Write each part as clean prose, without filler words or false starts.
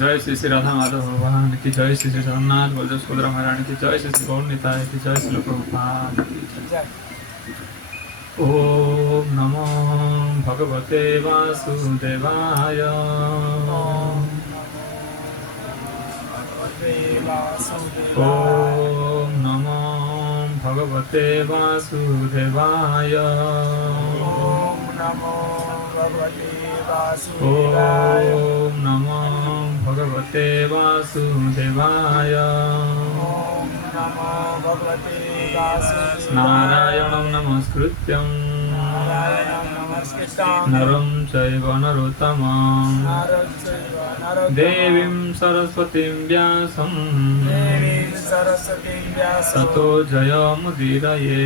जय श्री श्री राधा माधव भगवान की जय, श्री श्री जगन्नाथ बलदेव सुभद्रा महारानी की जय, श्री श्री गौर निताय की जय, श्री प्रभुपाद की जय। ओम नमो भगवते वासुदेवाय। ओम नमो भगवते वासुदेवाय। ओम नमो भगवते वासुदेवाय। ओम नमो भगवते वासुदेवाय। ओम नमो भगवते वासुदेवाय। नारायणं नमस्कृत्यं नमस्कृतं नरं चैव नरोत्तमं नरं चैव नरोत्तमं देवीं सरस्वतीं व्यासं देवीं सरस्वतीं व्यासं ततो जयमुदीरये।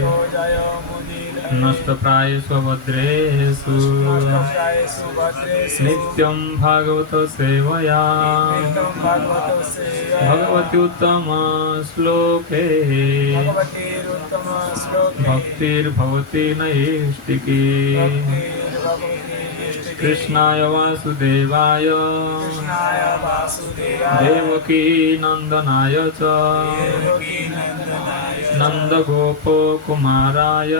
ततो जयमुदीरये। नष्टप्रायेषु भद्रेषु नष्टप्रायेषु भद्रेषु नित्यं भागवत सेवया नित्यं भगवतो सेवया भगवति उत्तम श्लोके भगवतीरुत्तमश्लोके भक्तिर्भवति नैष्टिकी। भक्तिर्भवति निष्ठिकी। कृष्णाय वासुदेवाय कृष्णाय वासुदेवाय देवकी नन्दनाय च देवकी नन्दनाय नन्दगोपकुमाराय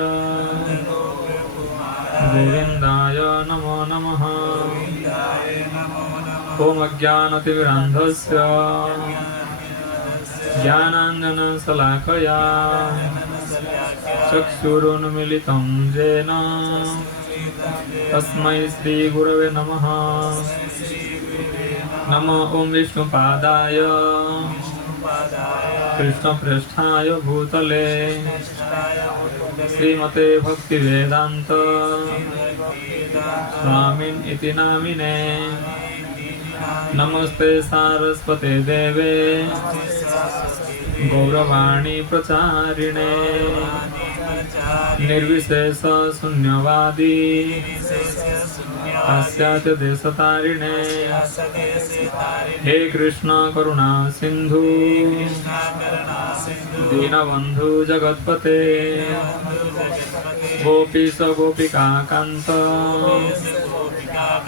गोविन्दाय नमो नमः। ॐ अज्ञानतिमिरान्धस्य ज्ञानाञ्जनशलाकया चक्षुरुन्मीलितं येन तस्मै श्रीगुरवे नमः। नमो ॐ विष्णुपादाय कृष्णप्रेष्ठाय भूतले श्रीमते भक्तिवेदान्त स्वामिन् इति नामिने। नमस्ते सारस्वते देवे गौरवाणी प्रचारिणे निर्विशेष शून्यवादी पाश्चात्य देशतारिणे। हे कृष्ण करुणा सिंधु दीनबंधु जगत्पते गोपीश गोपिका कांत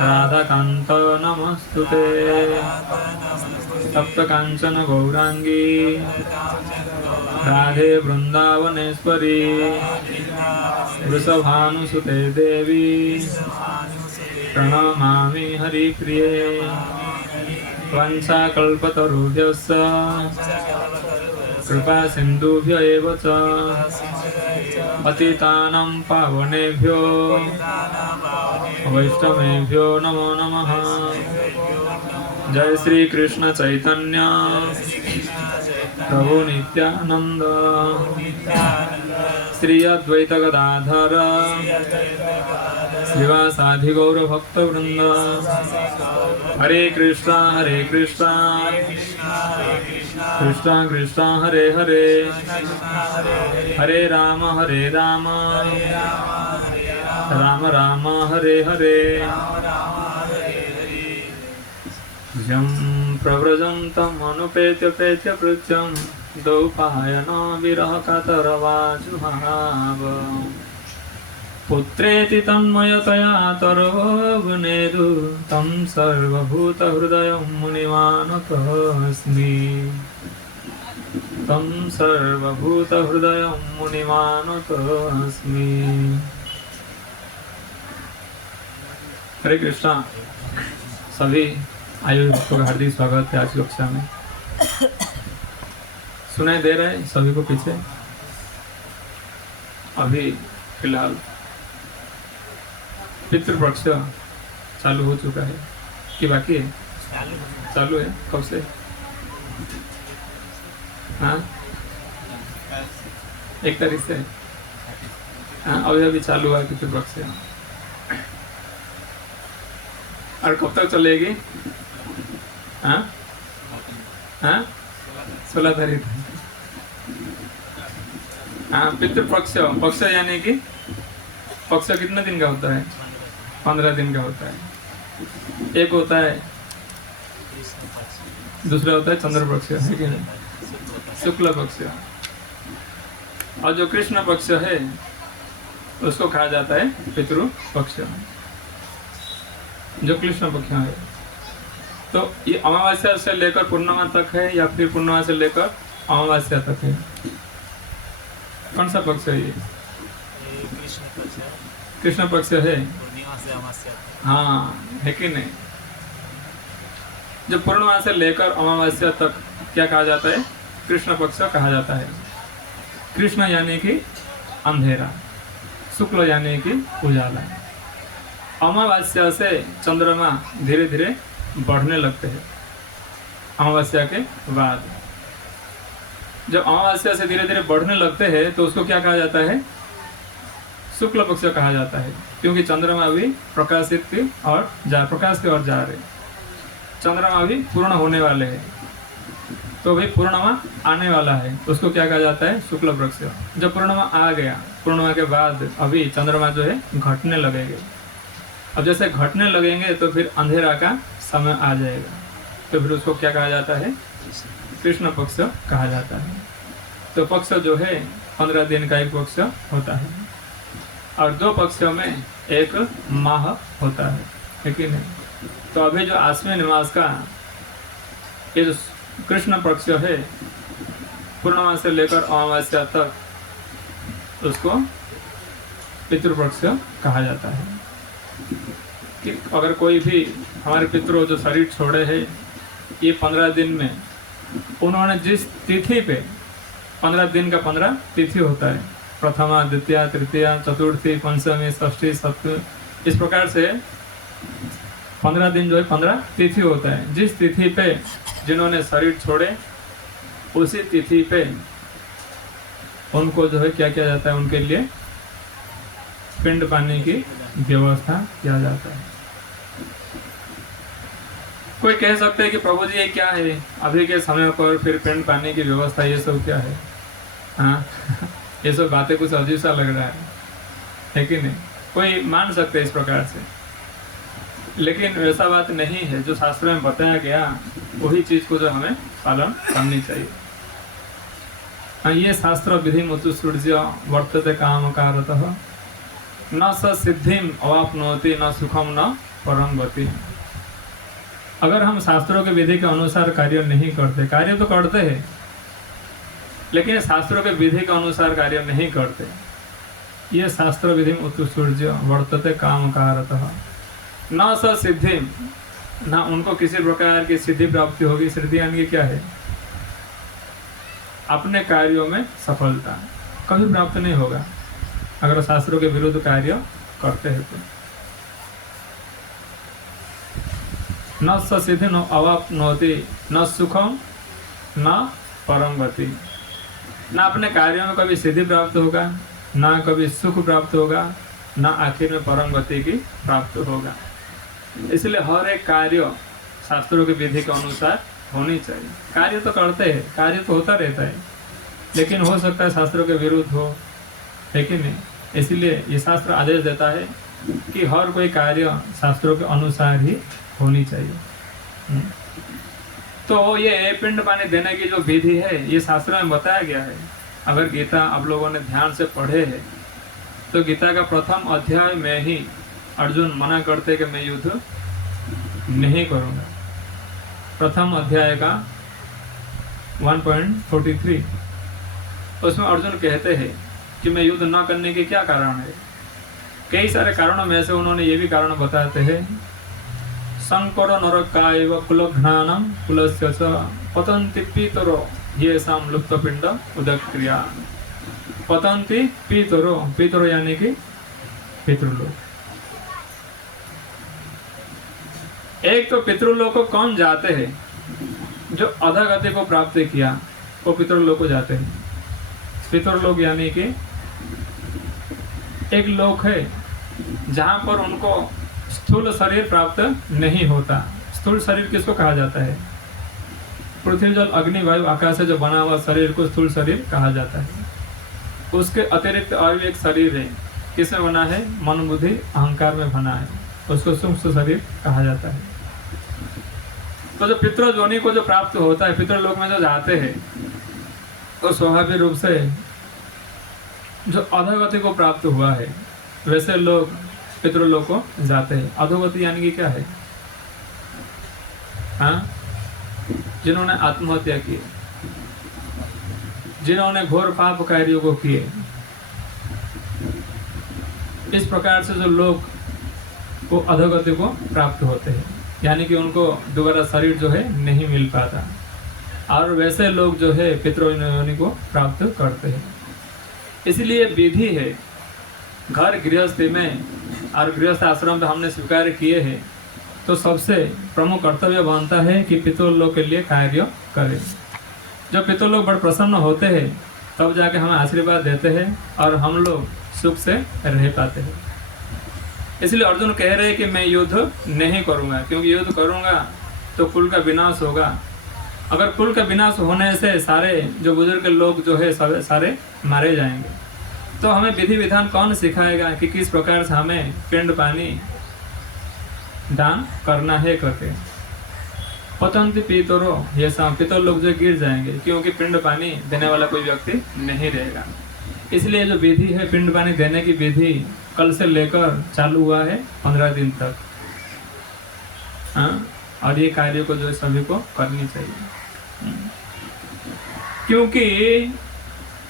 राधाकांत नमस्तुते। सप्त कांचन गौरांगी राधे वृंदावनेश्वरी वृषभानुसुते देवी प्रणमामि हरिप्रिये। वंशाकल्पतरुभ्यश्च कृपा सिन्धुभ्य एव च पतितानां पावनेभ्यो वैष्णवेभ्यो नमो नमः। जय श्री कृष्ण चैतन्य प्रभु नित्यानंद श्री अद्वैत गदाधर श्रीवासादि गौर भक्त वृंद। हरे कृष्णा कृष्णा कृष्णा हरे हरे हरे राम राम राम हरे हरे। यं प्रव्रजन्तं अनुपेत्य पेत्य कृत्यं दौपायनो विरह कातरवाजुहाव। पुत्रेति तन्मयतया तर्वनेदु तं सर्वभूतहृदयं मुनिमानतोऽस्मि। तं सर्वभूतहृदयं मुनिमानतोऽस्मि। हरे कृष्णा। सभी आयु भक्तों का हार्दिक स्वागत है आज की कक्षा में। सुनाई दे रहा है सभी को पीछे? अभी फिलहाल पितृपक्ष चालू हो चुका है कि बाकी है? चालू है। कब से? हाँ, 1 तारीख से। हाँ, अभी चालू हुआ है पितृपक्ष। और कब तक चलेगी? हाँ हाँ, 16 तारीख। हाँ, पितृपक्ष पक्ष यानी कि पक्ष कितने दिन का होता है? 15 दिन का होता है। एक होता है, दूसरा होता है चंद्र पक्ष, है कि नहीं? शुक्ल पक्ष। और जो कृष्ण पक्ष है उसको कहा जाता है पितृ पक्ष, जो कृष्ण पक्ष है। तो ये अमावस्या से लेकर पूर्णिमा तक है या फिर पूर्णिमा से लेकर अमावस्या तक है? कौन सा पक्ष है ये? कृष्ण पक्ष है। हाँ, है कि नहीं? जो पूर्णिमा से लेकर अमावस्या तक क्या कहा जाता है? कृष्ण पक्ष कहा जाता है। कृष्ण यानी कि अंधेरा, शुक्ल यानी कि उजाला। अमावस्या से चंद्रमा धीरे धीरे बढ़ने लगते हैं। अमावस्या के बाद जब अमावस्या से धीरे धीरे बढ़ने लगते हैं तो उसको क्या कहा जाता है? शुक्ल पक्ष कहा जाता है, क्योंकि चंद्रमा भी प्रकाशित की और प्रकाश की ओर जा रहे। चंद्रमा भी पूर्ण होने वाले हैं, तो भी पूर्णिमा आने वाला है, उसको क्या कहा जाता है? शुक्ल पक्ष। जब पूर्णिमा आ गया, पूर्णिमा के बाद अभी चंद्रमा जो है घटने लगेंगे। अब जैसे घटने लगेंगे तो फिर अंधेरा का समय आ जाएगा, तो फिर उसको क्या कहा जाता है? कृष्ण पक्ष कहा जाता है। तो पक्ष जो है 15 दिन का एक पक्ष होता है, और 2 पक्षों में एक माह होता है कि नहीं? तो अभी जो आश्विन मास का ये जो कृष्ण पक्ष है, पूर्णिमा से लेकर अमावस्या तक, उसको पितृपक्ष कहा जाता है। कि अगर कोई भी हमारे पितरों जो शरीर छोड़े हैं, ये 15 दिन में उन्होंने जिस तिथि पे 15 दिन का 15 तिथि होता है, प्रथमा, द्वितीया, तृतीया, चतुर्थी, पंचमी, षष्ठी, सप्तमी, इस प्रकार से 15 दिन जो है 15 तिथि होता है। जिस तिथि पे जिन्होंने शरीर छोड़े उसी तिथि पे उनको जो है क्या किया जाता है, उनके लिए पिंड पानी की व्यवस्था किया जाता है। कोई कह सकते हैं कि प्रभु जी ये क्या है, अभी के समय पर फिर पिंड पानी की व्यवस्था, ये सब क्या है? हाँ ये सब बातें कुछ अजीब सा लग रहा है कि नहीं? कोई मान सकते हैं इस प्रकार से, लेकिन वैसा बात नहीं है। जो शास्त्र में बताया गया वही चीज को जो हमें पालन करनी चाहिए। हाँ, ये शास्त्र विधि मुत्सृज्य वर्तते काम कारतः न स सिद्धिम अवाप्नोति न सुखम न परम गति। अगर हम शास्त्रों के विधि के अनुसार कार्य नहीं करते, कार्य तो करते हैं लेकिन शास्त्रों के विधि के अनुसार कार्य नहीं करते, ये शास्त्र विधि उत्सृज्य वर्तते काम कारतः न स सिद्धि, ना उनको किसी प्रकार की सिद्धि प्राप्ति होगी। सिद्धि यानी क्या है? अपने कार्यों में सफलता कभी प्राप्त नहीं होगा अगर शास्त्रों के विरुद्ध कार्य करते हैं तो। न स सिद्धि न अवाप्नोति न सुखम न परम गति। ना अपने कार्यों में कभी सिद्धि प्राप्त होगा, ना कभी सुख प्राप्त होगा, ना आखिर में परम गति की प्राप्त होगा। इसलिए हर एक कार्य शास्त्रों की विधि के अनुसार होनी चाहिए। कार्य तो करते हैं, कार्य तो होता रहता है, लेकिन हो सकता है शास्त्रों के विरुद्ध हो, है कि नहीं? इसलिए ये शास्त्र आदेश देता है कि हर कोई कार्य शास्त्रों के अनुसार ही होनी चाहिए। तो ये पिंड पानी देने की जो विधि है ये शास्त्रों में बताया गया है। अगर गीता आप लोगों ने ध्यान से पढ़े है तो गीता का प्रथम अध्याय में ही अर्जुन मना करते कि मैं युद्ध नहीं करूँगा। प्रथम अध्याय का 1.43 उसमें अर्जुन कहते हैं कि मैं युद्ध न करने के क्या कारण है। कई सारे कारणों में से उन्होंने ये भी कारण बताते हैं। संकर नरकायव कुलघ्नानम कुलस्य च पतन्ति पितरो येषां लुप्तपिंड उदक्रिया। पतन्ति पितरो, पितरो यानी कि पितृलोक। एक तो पितृलोक को कौन जाते हैं? जो अधोगति को प्राप्त किया वो पितृलोक को जाते हैं। पितृलोक यानी कि एक लोक है जहां पर उनको स्थूल शरीर प्राप्त नहीं होता। स्थूल शरीर किसको कहा जाता है? पृथ्वी जल अग्नि वायु आकाश से जो बना हुआ शरीर को स्थूल शरीर कहा जाता है। उसके अतिरिक्त और भी एक शरीर है, किसमें बना है? मन बुद्धि अहंकार में बना है, उसको सूक्ष्म शरीर कहा जाता है। तो जो पितृ जोनि को जो प्राप्त होता है, पितृलोक में जो जाते हैं, तो स्वाभाविक रूप से जो अधोगति को प्राप्त हुआ है वैसे लोग पितृलोक को जाते हैं। अधोगति यानी कि क्या है? हाँ, जिन्होंने आत्महत्या की, जिन्होंने घोर पाप कार्यों को किए, इस प्रकार से जो लोग वो अधोगति को प्राप्त होते हैं, यानी कि उनको दोबारा शरीर जो है नहीं मिल पाता, और वैसे लोग जो है पितृयोनि को प्राप्त करते हैं। इसलिए विधि है घर गृहस्थी में और गृहस्थ आश्रम में हमने स्वीकार किए हैं, तो सबसे प्रमुख कर्तव्य बनता है कि पितृलोक के लिए कार्य करें। जब पितृलोक बड़े प्रसन्न होते हैं तब जाके हमें आशीर्वाद देते हैं और हम लोग सुख से रह पाते हैं। इसलिए अर्जुन कह रहे हैं कि मैं युद्ध नहीं करूँगा, क्योंकि युद्ध करूँगा तो कुल का विनाश होगा। अगर कुल का विनाश होने से सारे जो बुजुर्ग लोग जो है सारे मारे जाएंगे, तो हमें विधि विधान कौन सिखाएगा कि किस प्रकार से हमें पिंड पानी दान करना है करके। पतंत पितरो, ये पितर लोग जो गिर जाएंगे, क्योंकि पिंड पानी देने वाला कोई व्यक्ति नहीं रहेगा। इसलिए जो विधि है पिंड पानी देने की विधि कल से लेकर चालू हुआ है 15 दिन तक। हाँ, और ये कार्य को जो है सभी को करनी चाहिए, क्योंकि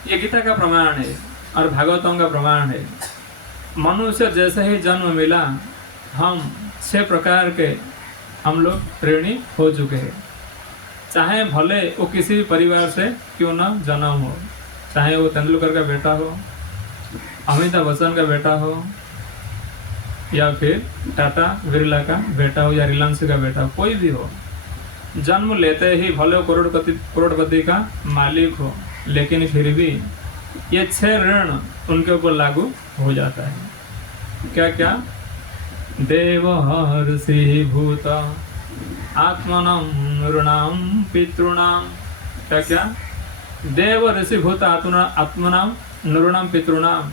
ये गीता का प्रमाण है और भागवतों का प्रमाण है मनुष्य जैसे ही जन्म मिला हम 6 प्रकार के हम लोग ऋणी हो चुके हैं। चाहे भले वो किसी भी परिवार से क्यों ना जन्म हो, चाहे वो तेंदुलकर का बेटा हो, अमिताभ बच्चन का बेटा हो, या फिर टाटा बिरला का बेटा हो, या रिलायंस का बेटा हो, कोई भी हो, जन्म लेते ही भले वो करोड़पति का मालिक हो, लेकिन फिर भी ये 6 ऋण उनके ऊपर लागू हो जाता है। क्या क्या? देव ऋषि भूत आत्मनम नृणाम पितृणाम। क्या क्या? देव ऋषि भूत आत्मनाम नृणाम पितृणाम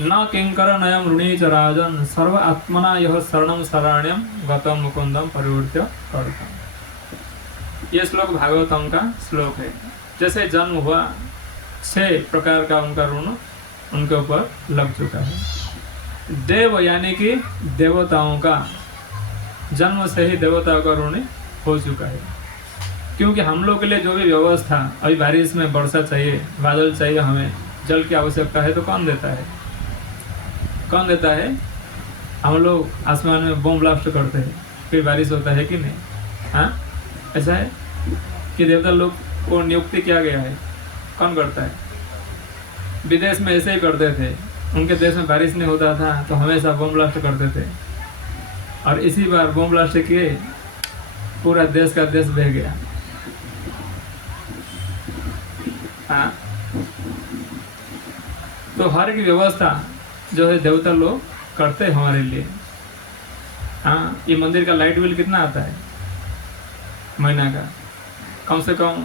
न किंकर नयम ऋणी च राजन सर्व आत्मना यह शरणम शरण्यम गतम मुकुंदम परिवृत्य करता। ये श्लोक भागवतम का श्लोक है। जैसे जन्म हुआ 6 प्रकार का उनका ऋण उनके ऊपर लग चुका है। देव यानी कि देवताओं का, जन्म से ही देवताओं का ऋण हो चुका है। क्योंकि हम लोग के लिए जो भी व्यवस्था, अभी बारिश में वर्षा चाहिए, बादल चाहिए, हमें जल की आवश्यकता है, तो कौन देता है? कौन देता है? हम लोग आसमान में बम ब्लास्ट करते हैं, फिर बारिश होता है कि नहीं? हाँ, ऐसा है कि देवता लोग को नियुक्ति किया गया है, कौन करता है? विदेश में ऐसे ही करते थे, उनके देश में बारिश नहीं होता था तो हमेशा बम ब्लास्ट करते थे, और इसी बार बम ब्लास्ट किए, पूरा देश का देश बह गया। हाँ, तो हर एक व्यवस्था जो है देवता लोग करते हैं हमारे लिए। हाँ, ये मंदिर का लाइट बिल कितना आता है महीना का? कम से कम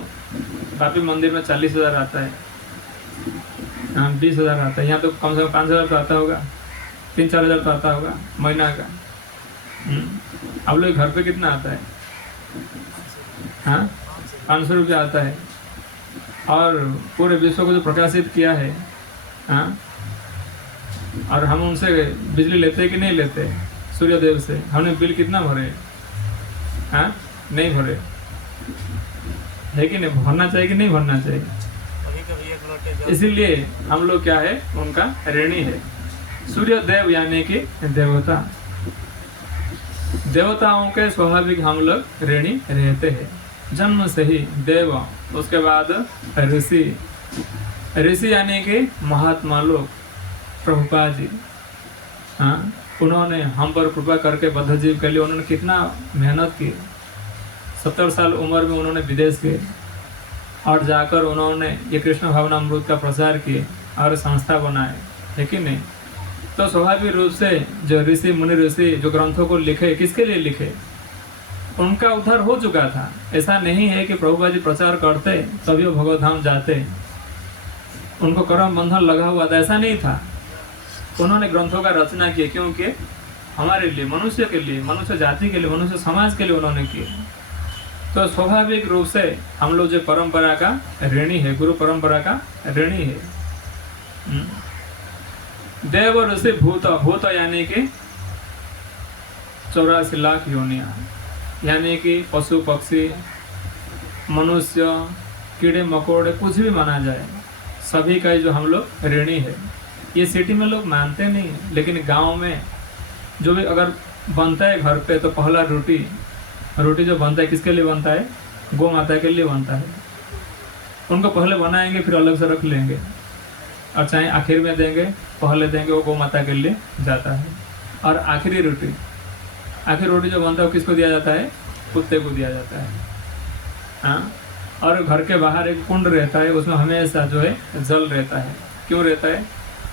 बापी मंदिर में 40,000 आता है, हाँ 20,000 आता है। यहाँ तो कम से कम 5,000 तो आता होगा, 3-4 हज़ार तो आता होगा महीना का। अब लोग घर पे कितना आता है? हाँ, 500 रुपया आता है। और पूरे विश्व को जो प्रकाशित किया है, हाँ, और हम उनसे बिजली लेते कि नहीं लेते? सूर्यदेव से। हमने बिल कितना भरे? हाँ, नहीं भरे, है कि नहीं? भरना चाहिए कि नहीं भरना चाहिए? इसीलिए हम लोग क्या है, उनका ऋणी है। सूर्य देव यानी कि देवता, देवताओं के स्वाभाविक हम लोग ऋणी रहते हैं जन्म से ही। देव, उसके बाद ऋषि, ऋषि यानी कि महात्मा लोग। प्रभुपाद जी, हाँ, उन्होंने हम पर कृपा करके बद्ध जीव के लिए उन्होंने कितना मेहनत की। 70 साल उम्र में उन्होंने विदेश गए और जाकर उन्होंने ये कृष्ण भावनामृत का प्रचार किए और संस्था बनाए, है कि नहीं? तो स्वाभाविक रूप से जो ऋषि मुनि ऋषि जो ग्रंथों को लिखे, किसके लिए लिखे? उनका उद्धार हो चुका था। ऐसा नहीं है कि प्रभुपाद जी प्रचार करते तभी वो भगवत धाम जाते, उनको कर्म बंधन लगा हुआ था, ऐसा नहीं था। उन्होंने ग्रंथों का रचना किए, क्योंकि हमारे लिए, मनुष्य के लिए, मनुष्य जाति के लिए, मनुष्य समाज के लिए उन्होंने किए। तो स्वाभाविक रूप से हम लोग जो परंपरा का ऋणी है, गुरु परंपरा का ऋणी है। देव ऋषि भूत, भूत यानी कि 84 लाख योनियां, यानी कि पशु पक्षी मनुष्य कीड़े मकोड़े कुछ भी माना जाए, सभी का जो हम लोग ऋणी है। ये सिटी में लोग मानते नहीं, लेकिन गांव में जो भी अगर बनता है घर पे, तो पहला रोटी जो बनता है किसके लिए बनता है? गौ माता के लिए बनता है। उनको पहले बनाएंगे, फिर अलग से रख लेंगे, और चाहे आखिर में देंगे, पहले देंगे, वो गौ माता के लिए जाता है। और आखिरी रोटी जो बनता है वो किसको दिया जाता है? कुत्ते को दिया जाता है। हाँ, और घर के बाहर एक कुंड रहता है, उसमें हमेशा जो है जल रहता है। क्यों रहता है?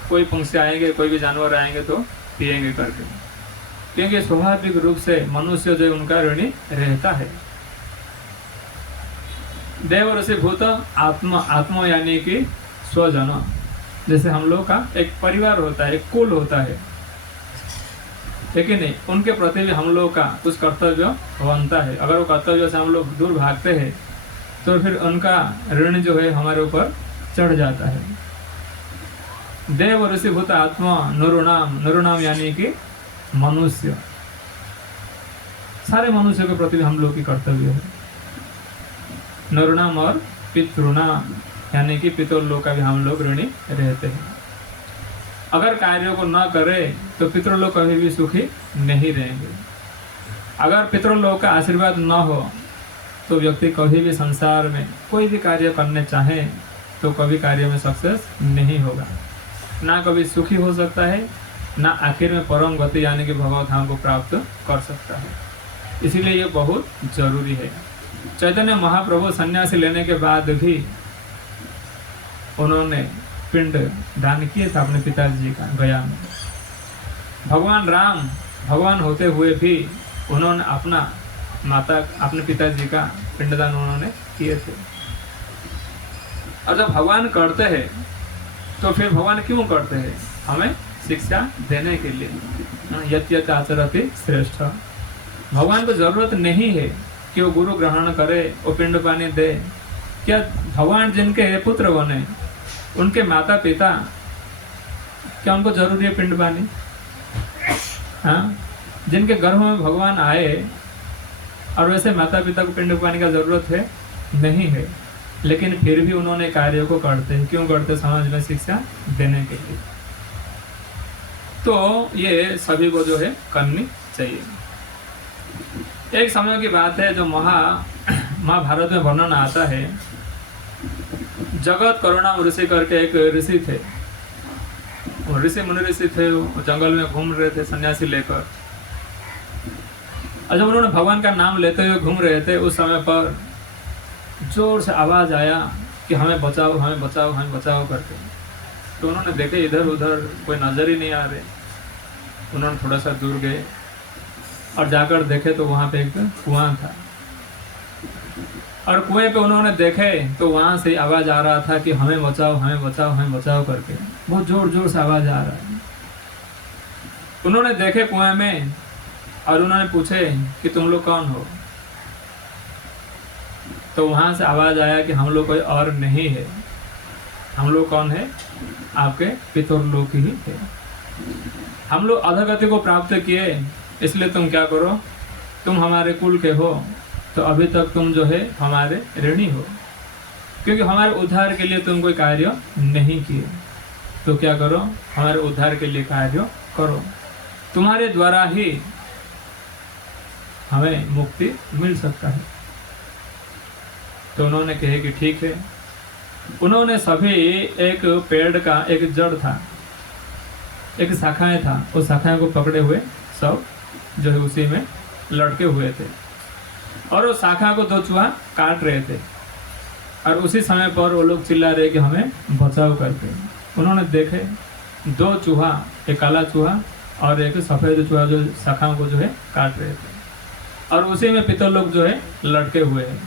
कोई पंछी आएंगे, कोई भी जानवर आएंगे तो पिएंगे करके, क्योंकि स्वाभाविक रूप से मनुष्य जो उनका ऋणी रहता है। देव ऋषि भूत आत्मा यानी कि स्वजन, जैसे हम लोग का एक परिवार होता है, एक कुल होता है, लेकिन नहीं, उनके प्रति भी हम लोग का कुछ कर्तव्य बनता है। अगर वो कर्तव्य से हम लोग दूर भागते हैं तो फिर उनका ऋण जो है हमारे ऊपर चढ़ जाता है। देव ऋषि भूत आत्मा नरुणाम यानी कि मनुष्य, सारे मनुष्यों के प्रति हम लोग की कर्तव्य है। नरुणाम और पितृणाम यानी कि पितृ लोग का भी हम लोग ऋणी रहते हैं। अगर कार्यों को न करे तो पितृलोक कभी भी सुखी नहीं रहेंगे। अगर पितृलोक का आशीर्वाद न हो तो व्यक्ति कभी भी संसार में कोई भी कार्य करने चाहे तो कभी कार्य में सक्सेस नहीं होगा, ना कभी सुखी हो सकता है, ना आखिर में परम गति यानी कि भगवत धाम को प्राप्त कर सकता है। इसीलिए ये बहुत जरूरी है। चैतन्य महाप्रभु सन्यासी लेने के बाद भी उन्होंने पिंड दान किए थे अपने पिताजी जी का गया में। भगवान राम भगवान होते हुए भी उन्होंने अपने पिताजी का पिंडदान उन्होंने किए थे। और जब भगवान करते हैं तो फिर भगवान क्यों करते हैं? हमें शिक्षा देने के लिए। यत् यत् आचरति श्रेष्ठ। भगवान को जरूरत नहीं है कि वो गुरु ग्रहण करे, वो पिंड पानी दे। क्या भगवान जिनके पुत्र बने, उनके माता पिता, क्या उनको जरूरी है पिंड पानी? हाँ, जिनके गर्भ में भगवान आए और वैसे माता पिता को पिंड पानी का जरूरत है नहीं है, लेकिन फिर भी उन्होंने कार्य को करते हैं। क्यों करते? समाज में शिक्षा देने के लिए। तो ये सभी को जो है करनी चाहिए। एक समय की बात है जो महाभारत में वर्णन आता है। जगत करुणाम ऋषि करके एक ऋषि थे, ऋषि मुनि ऋषि थे, वो जंगल में घूम रहे थे सन्यासी लेकर। और जब उन्होंने भगवान का नाम लेते हुए घूम रहे थे, उस समय पर जोर से आवाज आया कि हमें बचाओ, हमें बचाओ, हमें बचाओ करके। तो उन्होंने देखे इधर उधर कोई नजर ही नहीं आ रहे। उन्होंने थोड़ा सा दूर गए और जाकर देखे तो वहां पे एक कुआं था। और कुएं पे उन्होंने देखे तो वहां से आवाज आ रहा था कि हमें बचाओ, हमें बचाओ, हमें बचाओ करके। बहुत जोर जोर से आवाज आ रहा है। उन्होंने देखे कुएं में और उन्होंने पूछे कि तुम लोग कौन हो? तो वहां से आवाज आया कि हम लोग कोई और नहीं है, हम लोग कौन है? आपके पितृलोक ही थे। हम लोग अधोगति को प्राप्त किए, इसलिए तुम क्या करो, तुम हमारे कुल के हो तो अभी तक तुम जो है हमारे ऋणी हो, क्योंकि हमारे उद्धार के लिए तुम कोई कार्य नहीं किए। तो क्या करो, हमारे उद्धार के लिए कार्य करो, तुम्हारे द्वारा ही हमें मुक्ति मिल सकता है। तो उन्होंने कहे कि ठीक है। उन्होंने सभी एक पेड़ का एक जड़ था, एक शाखाएं था, उस शाखाएं को पकड़े हुए सब जो है उसी में लटके हुए थे। और उस शाखा को दो चूहा काट रहे थे। और उसी समय पर वो लोग चिल्ला रहे कि हमें बचाओ करके। उन्होंने देखे दो चूहा, एक काला चूहा और एक सफेद चूहा जो शाखाओं को जो है काट रहे थे। और उसी में पितर लोग जो है लटके हुए हैं।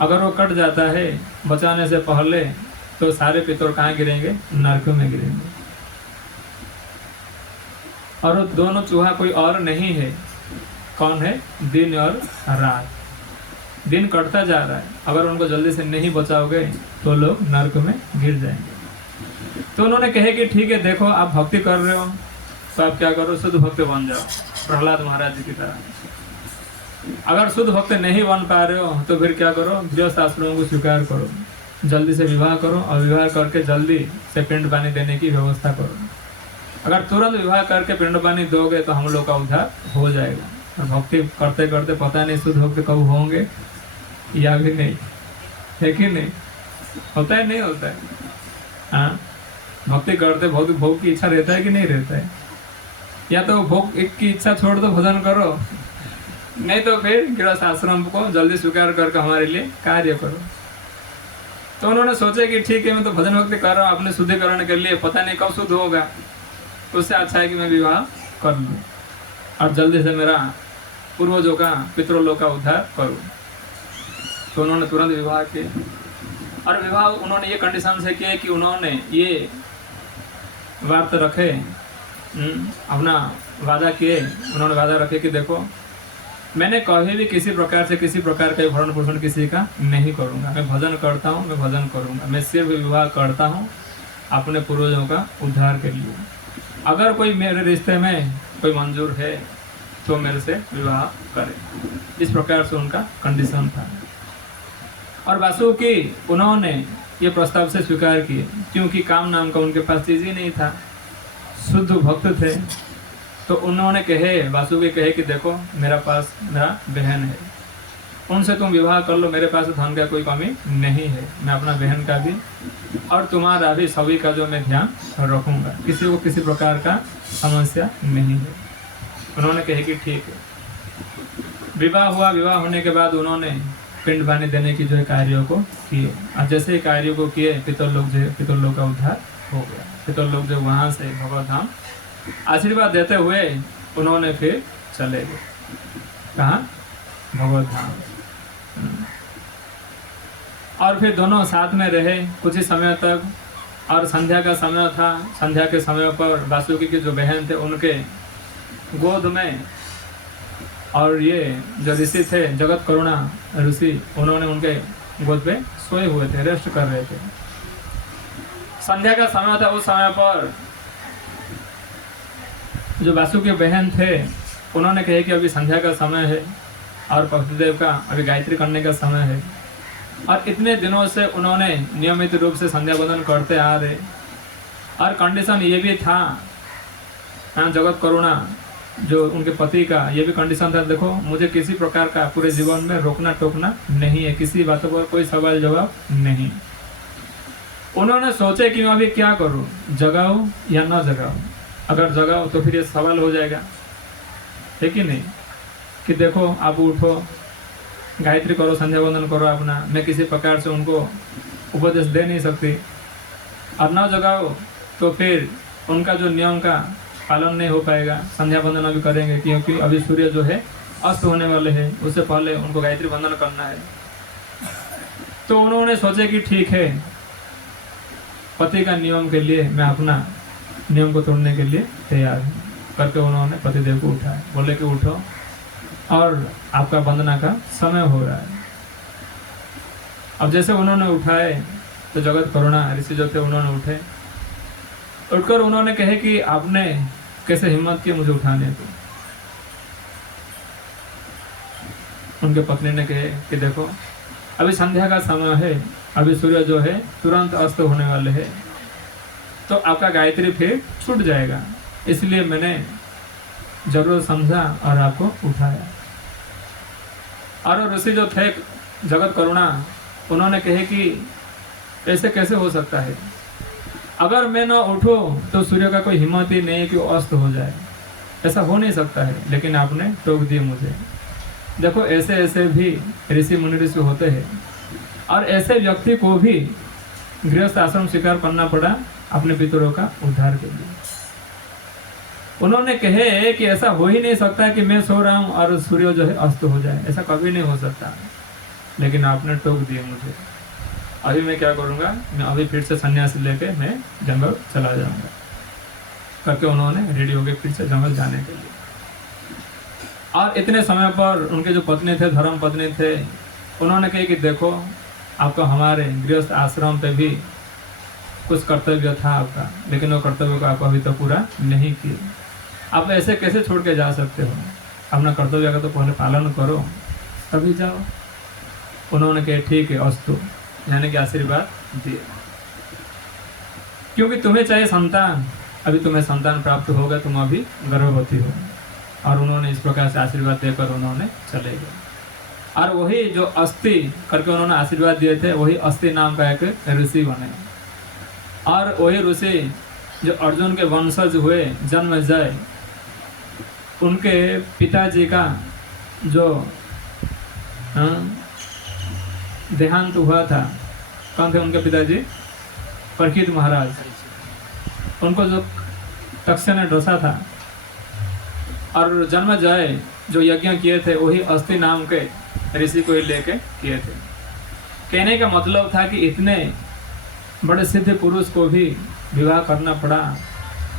अगर वो कट जाता है बचाने से पहले तो सारे पितर कहाँ गिरेंगे? नरक में गिरेंगे। और वो दोनों चूहा कोई और नहीं है, कौन है? दिन और रात। दिन कटता जा रहा है, अगर उनको जल्दी से नहीं बचाओगे तो लोग नरक में गिर जाएंगे। तो उन्होंने कहे कि ठीक है, देखो आप भक्ति कर रहे हो तो आप क्या करो, शुद्ध भक्त बन जाओ, प्रहलाद महाराज जी की तरह। अगर शुद्ध भक्त नहीं बन पा रहे हो तो फिर क्या करो, गृहस्थ आश्रमों को स्वीकार करो, जल्दी से विवाह करो और विवाह करके जल्दी से पिंड पानी देने की व्यवस्था करो। अगर तुरंत विवाह करके पिंड पानी दोगे तो हम लोग का उद्धार हो जाएगा। और भक्ति करते करते पता नहीं शुद्ध भक्त कब होंगे या भी नहीं, है कि नहीं? होता है नहीं होता है? हाँ, भक्ति करते भोग की इच्छा रहता है कि नहीं रहता है? या तो भोग की इच्छा छोड़ दो, भजन करो, नहीं तो फिर गृहस्थ आश्रम को जल्दी स्वीकार करके हमारे लिए कार्य करो। तो उन्होंने सोचा कि ठीक है, मैं तो भजन भक्ति कर रहा हूँ अपने शुद्धिकरण के लिए, पता नहीं कब शुद्ध होगा, उससे अच्छा है कि मैं विवाह कर लूँ और जल्दी से मेरा पूर्वजों का, पितरों का उद्धार करूँ। तो उन्होंने तुरंत विवाह किए। और विवाह उन्होंने ये कंडीशन से किया कि उन्होंने ये व्रत रखे, अपना वादा किए। उन्होंने वादा रखे कि देखो, मैंने कभी भी किसी प्रकार का भरण पोषण किसी का नहीं करूँगा। मैं भजन करता हूँ, मैं भजन करूँगा। मैं सिर्फ विवाह करता हूँ अपने पूर्वजों का उद्धार के लिए। अगर कोई मेरे रिश्ते में कोई मंजूर है तो मेरे से विवाह करे। इस प्रकार से उनका कंडीशन था। और वासुकी उन्होंने ये प्रस्ताव से स्वीकार किए, क्योंकि काम नाम का उनके पास चीज़ ही नहीं था, शुद्ध भक्त थे। तो उन्होंने कहे, वासुकी कहे कि देखो मेरा पास मेरा बहन है, उनसे तुम विवाह कर लो, मेरे पास धन का कोई कमी नहीं है, मैं अपना बहन का भी और तुम्हारा भी सभी का जो मैं ध्यान रखूंगा, किसी को किसी प्रकार का समस्या नहीं है। उन्होंने कहे कि ठीक है। विवाह हुआ। विवाह होने के बाद उन्होंने पिंड पानी देने की जो है कार्यों को किए, और जैसे ही कार्यों को किए पितृलोक का उद्धार हो गया। पितृलोक जो वहाँ से भगवत धाम आशीर्वाद देते हुए उन्होंने फिर चले गए, कहाँ? भगवत धाम। और फिर दोनों साथ में रहे कुछ ही समय तक, और संध्या का समय था। संध्या के समय पर वासुकी की जो बहन थे उनके गोद में, और ये जो ऋषि थे जगत करुणा ऋषि, उन्होंने उनके गोद पे सोए हुए थे, रेस्ट कर रहे थे। संध्या का समय था। उस समय पर जो वासुकी बहन थे उन्होंने कहे कि अभी संध्या का समय है और पतिदेव का अभी गायत्री करने का समय है, और इतने दिनों से उन्होंने नियमित रूप से संध्या वंदन करते आ रहे, और कंडीशन ये भी था, जगत करुणा जो उनके पति का ये भी कंडीशन था, देखो मुझे किसी प्रकार का पूरे जीवन में रोकना टोकना नहीं है, किसी बातों पर कोई सवाल जवाब नहीं। उन्होंने सोचे कि मैं अभी क्या करूं, जगाऊं या न जगाऊं। अगर जगाऊं तो फिर ये सवाल हो जाएगा, है कि नहीं, कि देखो आप उठो, गायत्री करो, संध्या वंदन करो अपना, मैं किसी प्रकार से उनको उपदेश दे नहीं सकती। और न जगाओ तो फिर उनका जो नियम का पालन नहीं हो पाएगा। संध्या वंदन अभी करेंगे क्योंकि अभी सूर्य जो है अस्त होने वाले हैं, उससे पहले उनको गायत्री वंदन करना है। तो उन्होंने सोचे कि ठीक है, पति का नियम के लिए मैं अपना नियम को तोड़ने के लिए तैयार हूँ करके उन्होंने पतिदेव को उठाया, बोले कि उठो और आपका वंदना का समय हो रहा है। अब जैसे उन्होंने उठाए तो जगत करुणा ऋषि जो थे उन्होंने उठे, उठकर उन्होंने कहे कि आपने कैसे हिम्मत की मुझे उठाने को। उनके पत्नी ने कहे कि देखो अभी संध्या का समय है, अभी सूर्य जो है तुरंत अस्त होने वाले हैं, तो आपका गायत्री फिर छूट जाएगा, इसलिए मैंने जरूर समझा और आपको उठाया। और ऋषि जो थे जगत करुणा, उन्होंने कहे कि ऐसे कैसे हो सकता है, अगर मैं न उठो तो सूर्य का कोई हिम्मत ही नहीं है कि वो अस्त हो जाए, ऐसा हो नहीं सकता है, लेकिन आपने टोक दिए मुझे। देखो ऐसे ऐसे भी ऋषि मुनि ऋषि होते हैं, और ऐसे व्यक्ति को भी गृहस्थ आश्रम स्वीकार करना पड़ा अपने पितरों का उद्धार के लिए। उन्होंने कहे कि ऐसा हो ही नहीं सकता कि मैं सो रहा हूँ और सूर्य जो है अस्त हो जाए, ऐसा कभी नहीं हो सकता, लेकिन आपने टोक दिए मुझे। अभी मैं क्या करूँगा, मैं अभी फिर से सन्यासी लेके मैं जंगल चला जाऊँगा करके उन्होंने रेडी हो गए फिर से जंगल जाने के लिए। और इतने समय पर उनके जो पत्नी थे, धर्म पत्नी थे, उन्होंने कहा कि देखो आपको हमारे गृहस्थ आश्रम पे भी कुछ कर्तव्य था आपका, लेकिन वो कर्तव्य को आप अभी तक पूरा नहीं किए, आप ऐसे कैसे छोड़ के जा सकते हो, अपना कर्तव्य का तो पहले पालन करो तभी जाओ। उन्होंने कहा ठीक है अस्तु, यानी कि आशीर्वाद दिए, क्योंकि तुम्हें चाहिए संतान, अभी तुम्हें संतान प्राप्त होगा, तुम अभी गर्भवती हो। और उन्होंने इस प्रकार से आशीर्वाद देकर उन्होंने चले गए। और वही जो अस्थि करके उन्होंने आशीर्वाद दिए थे, वही अस्थि नाम का एक ऋषि बने। और वही ऋषि जो अर्जुन के वंशज हुए जन्मेजय, उनके पिताजी का जो देहांत हुआ था, कौन थे उनके पिताजी? परीक्षित महाराज। उनको जो तक्षक ने डसा था, और जन्मेजय जो यज्ञ किए थे वही अस्थि नाम के ऋषि को ही लेके किए थे। कहने का मतलब था कि इतने बड़े सिद्ध पुरुष को भी विवाह करना पड़ा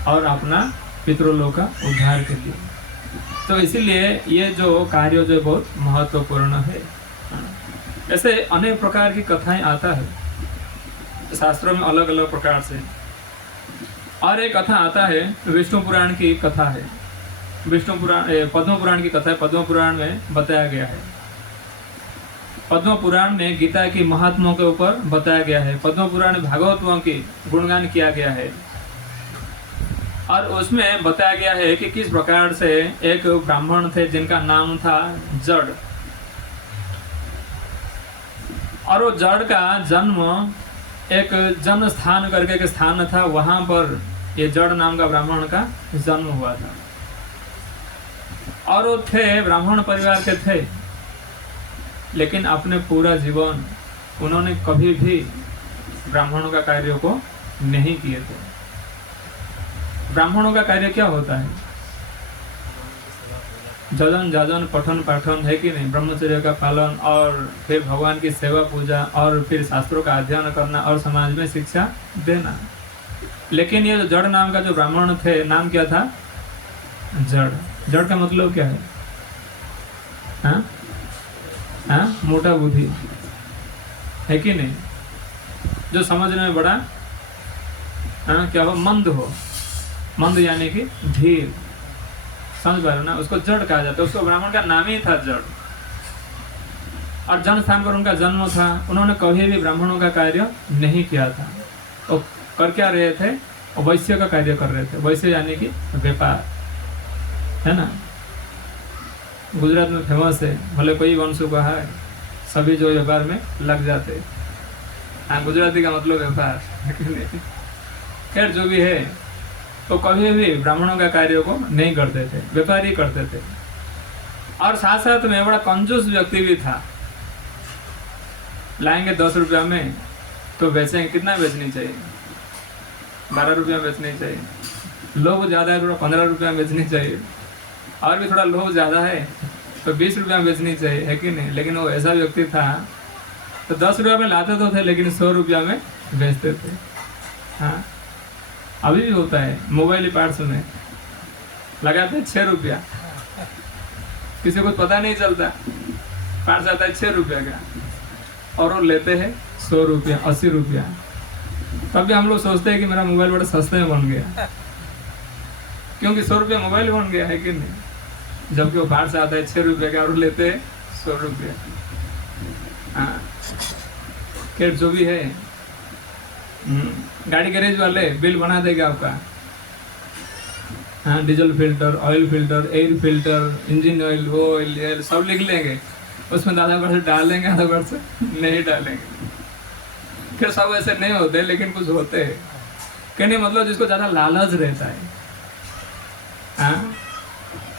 और अपना पितृलोक का उद्धार के लिए। तो इसीलिए ये जो कार्य जो बहुत महत्वपूर्ण है। ऐसे अनेक प्रकार की कथाएं आता है शास्त्रों में अलग अलग प्रकार से। और एक कथा आता है विष्णु पुराण की कथा है, विष्णु पुराण पद्म पुराण की कथा है। पद्म पुराण में बताया गया है पद्म पुराण में गीता की महात्माओं के ऊपर बताया गया है। पद्म पुराण में भागवतों की गुणगान किया गया है और उसमें बताया गया है कि किस प्रकार से एक ब्राह्मण थे जिनका नाम था जड़, और वो जड़ का जन्म एक जन्म स्थान करके एक स्थान था, वहां पर ये जड़ नाम का ब्राह्मण का जन्म हुआ था। और वो थे ब्राह्मण परिवार के थे, लेकिन अपने पूरा जीवन उन्होंने कभी भी ब्राह्मणों का कार्य को नहीं किए थे। ब्राह्मणों का कार्य क्या होता है? जजन जाजन पठन पाठन, है कि नहीं? ब्रह्मचर्य का पालन और फिर भगवान की सेवा पूजा और फिर शास्त्रों का अध्ययन करना और समाज में शिक्षा देना। लेकिन ये जो जड़ नाम का जो ब्राह्मण थे, नाम क्या था? जड़। जड़ का मतलब क्या है? हाँ? हाँ? मोटा बुद्धि, है कि नहीं? जो समझने में बड़ा क्या हो? मंद हो। मंद यानी कि धीर, समझ पा रहे हो ना? उसको जड़ कहा जाता है। उसको ब्राह्मण का नाम ही था जड़, और जन्म स्थान पर उनका जन्म था। उन्होंने कभी भी ब्राह्मणों का कार्य नहीं किया था। वो कर क्या रहे थे? वो वैश्य का कार्य कर रहे थे। वैश्य यानी कि व्यापार, है ना? गुजरात में फेमस है, भले कोई वंश का है, सभी जो व्यापार में लग जाते। हाँ, गुजराती का मतलब व्यापार। खैर जो भी है, तो कभी भी ब्राह्मणों का कार्य को नहीं करते थे, व्यापारी करते थे। और साथ साथ में बड़ा कंजूस व्यक्ति भी था। लाएंगे 10 रुपया में तो बेचेंगे, कितना बेचनी चाहिए? 12 रुपया बेचनी चाहिए। लोभ ज़्यादा है, थोड़ा 15 रुपया बेचनी चाहिए। और भी थोड़ा लोभ ज़्यादा है तो 20 रुपया बेचनी चाहिए, है कि नहीं? लेकिन वो ऐसा व्यक्ति था, तो 10 रुपया में लाते तो थे, लेकिन 100 रुपया में बेचते थे। हाँ, अभी भी होता है। मोबाइल पार्ट्स में लगाते हैं 6 रुपया, किसी को पता नहीं चलता। पार्ट्स आता है 6 रुपया का, और वो लेते हैं 100 रुपया, 80 रुपया। तब भी हम लोग सोचते हैं कि मेरा मोबाइल बड़ा सस्ते में बन गया, क्योंकि 100 रुपया मोबाइल बन गया, है कि नहीं? जबकि वो बाहर से आता है 6 रुपये का और लेते हैं 100 रुपया। हाँ, खैर जो भी है, गाड़ी गैरेज वाले बिल बना देगा आपका। हाँ, diesel filter, oil filter, air filter, engine oil, वो ऑयल सब लिख लेंगे। उसमें आधा % डाल देंगे, आधा % नहीं डालेंगे। फिर सब ऐसे नहीं होते, लेकिन कुछ होते हैं। कहने मतलब जिसको ज़्यादा लालच रहता है, हाँ,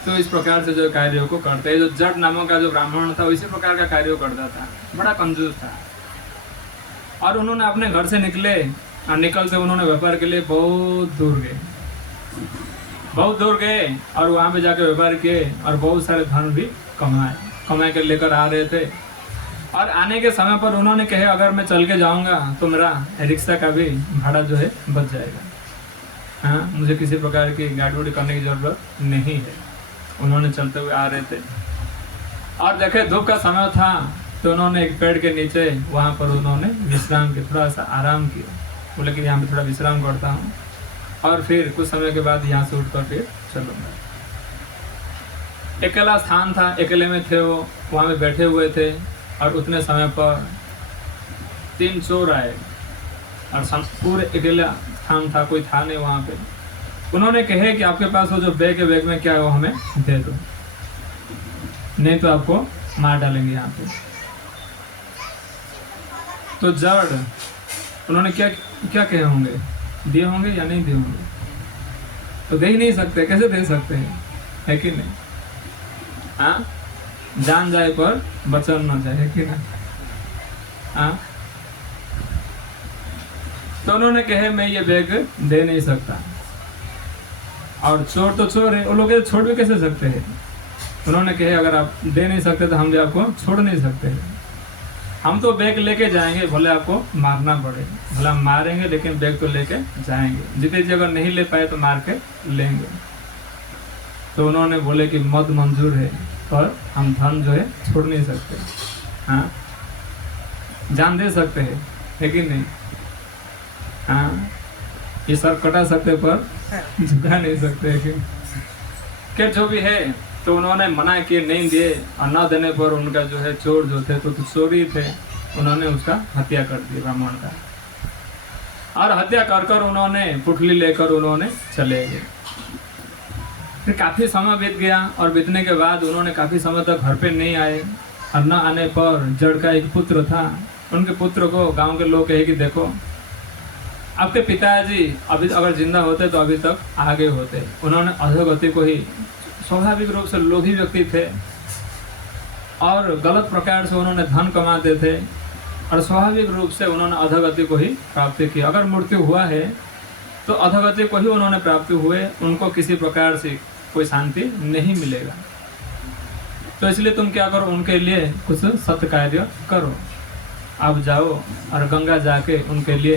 तो इस प्रकार से जो कार्यों को करते हैं। जो जट नामों का जो ब्राह्मण था, इसी प्रकार का कार्य करता था, बड़ा कंजूस था। और उन्होंने अपने घर से निकले, और निकलते उन्होंने व्यापार के लिए बहुत दूर गए, और वहाँ पे जाकर व्यापार किए और बहुत सारे धन भी कमा के लेकर आ रहे थे। और आने के समय पर उन्होंने कहे, अगर मैं चल के जाऊँगा तो मेरा रिक्शा का भी भाड़ा जो है बच जाएगा। हाँ, मुझे किसी प्रकार की गाड़ी वाड़ी करने की ज़रूरत नहीं है। उन्होंने चलते हुए आ रहे थे, और देखे धूप का समय था, तो उन्होंने एक पेड़ के नीचे वहाँ पर उन्होंने विश्राम किया, थोड़ा सा आराम किया। बोले कि यहाँ पे थोड़ा विश्राम करता हूँ, और फिर कुछ समय के बाद यहाँ से उठकर फिर चलूँगा। अकेला स्थान था, अकेले में थे वो, वहाँ पे बैठे हुए थे। और उतने समय पर 3 चोर आए, और पूरे अकेला स्थान था, कोई था नहीं वहाँ पे। उन्होंने कहे कि आपके पास वो जो बैग है, बैग में क्या है वो हमें दे दो, नहीं तो आपको मार डालेंगे यहाँ पे। तो जड़ उन्होंने क्या कहे होंगे? दिए होंगे या नहीं दिए होंगे? तो दे ही नहीं सकते, कैसे दे सकते हैं, है कि नहीं? हाँ, जान जाए पर बचन न जाए, है कि नहीं? हाँ, तो उन्होंने कहे मैं ये बैग दे नहीं सकता। और चोर तो चोर है, वो लोग छोड़ भी कैसे सकते हैं? उन्होंने कहे अगर आप दे नहीं सकते तो हम भी आपको छोड़ नहीं सकते। हम तो बैग लेके जाएंगे, भले आपको मारना पड़े, भले हम मारेंगे, लेकिन बैग तो लेके जाएंगे। जितनी जगह नहीं ले पाए तो मार के लेंगे। तो उन्होंने बोले कि मद मंजूर है, पर हम धन जो है छोड़ नहीं सकते। हाँ, जान दे सकते हैं, है कि नहीं? हाँ, ये सर कटा सकते पर झुका नहीं सकते। क्या जो भी है, तो उन्होंने मना किए, नहीं दिए, और न देने पर उनका जो है चोर जो थे तो चोरी थे, उन्होंने उसका हत्या कर दिया ब्राह्मण का। और हत्या कर कर उन्होंने पुटली लेकर उन्होंने चले गए। फिर काफ़ी समय बीत गया और बीतने के बाद उन्होंने काफ़ी समय तक घर पे नहीं आए। और न आने पर जड़ का एक पुत्र था, उनके पुत्र को गांव के लोग कहे कि देखो आपके पिताजी अभी अगर जिंदा होते तो अभी तक आगे होते। उन्होंने अधोगति को ही, स्वाभाविक रूप से लोभी व्यक्ति थे और गलत प्रकार से उन्होंने धन कमाते थे और स्वाभाविक रूप से उन्होंने अधोगति को ही प्राप्त की। अगर मृत्यु हुआ है तो अधोगति को ही उन्होंने प्राप्त हुए, उनको किसी प्रकार से कोई शांति नहीं मिलेगा। तो इसलिए तुम क्या करो, उनके लिए कुछ सत्य कार्य करो। आप जाओ और गंगा जाके उनके लिए,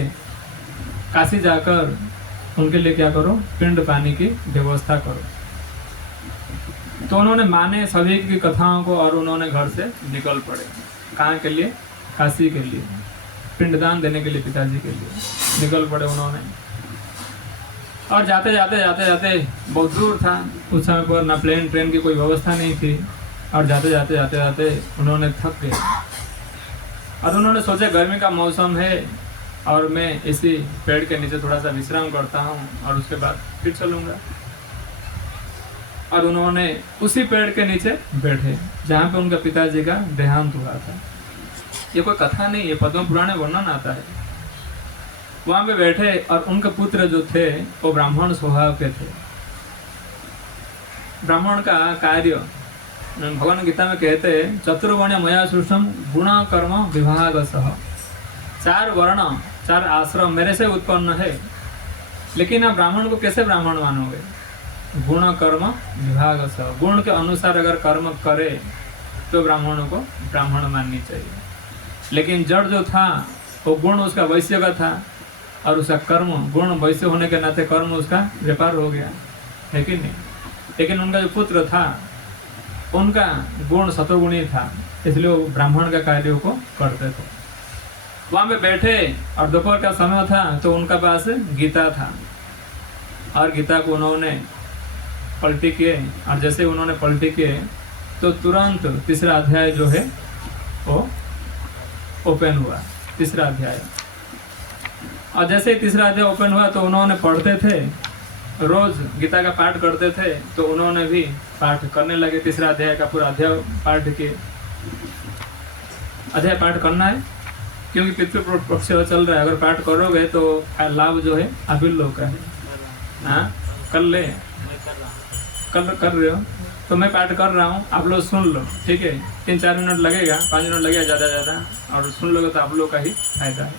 काशी जाकर उनके लिए क्या करो, पिंड पानी की व्यवस्था करो। तो उन्होंने माने सभी की कथाओं को और उन्होंने घर से निकल पड़े। कहाँ के लिए? काशी के लिए, पिंडदान देने के लिए पिताजी के लिए निकल पड़े उन्होंने। और जाते जाते बहुत दूर था, उस समय पर ना प्लेन ट्रेन की कोई व्यवस्था नहीं थी। और जाते जाते उन्होंने थक गए और उन्होंने सोचा गर्मी का मौसम है और मैं इसी पेड़ के नीचे थोड़ा सा विश्राम करता हूँ और उसके बाद फिर चलूँगा। और उन्होंने उसी पेड़ के नीचे बैठे जहाँ पे उनके पिताजी का देहांत हुआ था। ये कोई कथा नहीं, ये पद्म पुराण में वर्णन आता है। वहाँ पे बैठे और उनके पुत्र जो थे वो ब्राह्मण स्वभाव के थे। ब्राह्मण का कार्य भगवान गीता में कहते हैं, चतुर्वर्ण मया सृष्टम गुण कर्म विभागसः। 4 वर्ण 4 आश्रम मेरे से उत्पन्न है, लेकिन आप ब्राह्मण को कैसे ब्राह्मण मानोगे? गुण कर्म विभागसः, गुण के अनुसार अगर कर्म करे तो ब्राह्मणों को ब्राह्मण माननी चाहिए। लेकिन जड़ जो था वो गुण उसका वैश्य का था और उसका कर्म, गुण वैश्य होने के नाते कर्म उसका व्यापार हो गया, है कि नहीं? लेकिन उनका जो पुत्र था उनका गुण सतोगुणी था, इसलिए वो ब्राह्मण का कार्यों को करते थे। वहाँ पे बैठे और दोपहर का समय था तो उनका पास गीता था और गीता को उन्होंने पलटी किए। और जैसे उन्होंने पलटी किए तो तुरंत 3रा अध्याय जो है वो ओपन हुआ, 3रा अध्याय। और जैसे ही 3रा अध्याय ओपन हुआ तो उन्होंने पढ़ते थे, रोज गीता का पाठ करते थे, तो उन्होंने भी पाठ करने लगे। 3रा अध्याय का पूरा अध्याय पाठ किए। अध्याय पाठ करना है क्योंकि पितृपक्ष चल रहा है, अगर पाठ करोगे तो लाभ जो है आप ही लोग का है। हाँ, कर ले, कर रहे हो तो मैं पाठ कर रहा हूँ, आप लोग सुन लो, ठीक है? 3-4 मिनट लगेगा, 5 मिनट लगेगा ज़्यादा, और सुन लोगे तो आप लोग का ही फायदा है।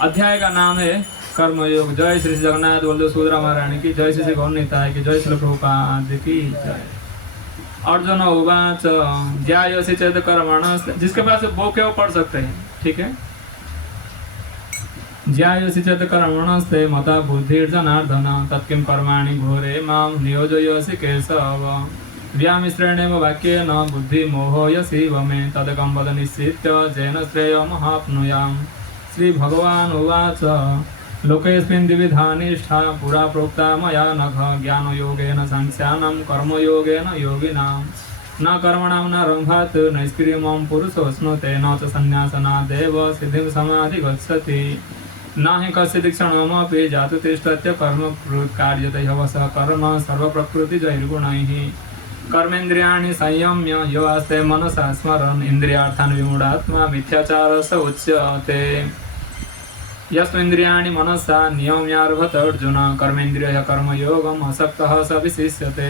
अध्याय का नाम है कर्मयोग। जय श्री जगन्नाथ बलदेव सुभद्रा महारानी की जय, श्री गौरनिताय की जय, श्री प्रभुपाद की जय। अर्जुन उवाच ज्यायोसि चेत् कर्मणः, जिसके पास बुक है वो पढ़ सकते हैं, ठीक है? ज्यायोसि चेत् कर्मणस्ते मता बुद्धिर्जनार्दन, तत्किं कर्माणि घोरे मां नियोजयसि केशव। व्यामिश्रेणेव वाक्येन बुद्धिमोहयसि वमे, तदेकं वद निश्चित्य येन श्रेयमहाप्नुयाम्। श्री भगवान उवाच लोकेऽस्मिन् द्विविधा निष्ठा पुरा प्रोक्ता मया नघ, ज्ञानयोगेन सांख्यानां कर्मयोगेन योगिनां। न कर्मणां न रम्भात् नैष्क्रियं पुरुषोऽश्नुते, न च सन्न्यासनादेव सिद्धिं समाधिगच्छति। न हि कश्चित् क्षणमपि जातु तिष्ठत्य कर्मकृत्, कार्यते ह्यवशः कर्म सर्वप्रकृतिजैर्गुणैः। कर्मेन्द्रियाणि संयम्य यो आस्ते मनसा स्मरन्, इन्द्रियार्थान् विमूढात्मा मिथ्याचारः उच्यते। यस्मिन्द्रियाणि मनसा नियम्यार्भत अर्जुन, कर्मेन्द्रियः कर्मयोगम् असक्तः स विशिष्यते।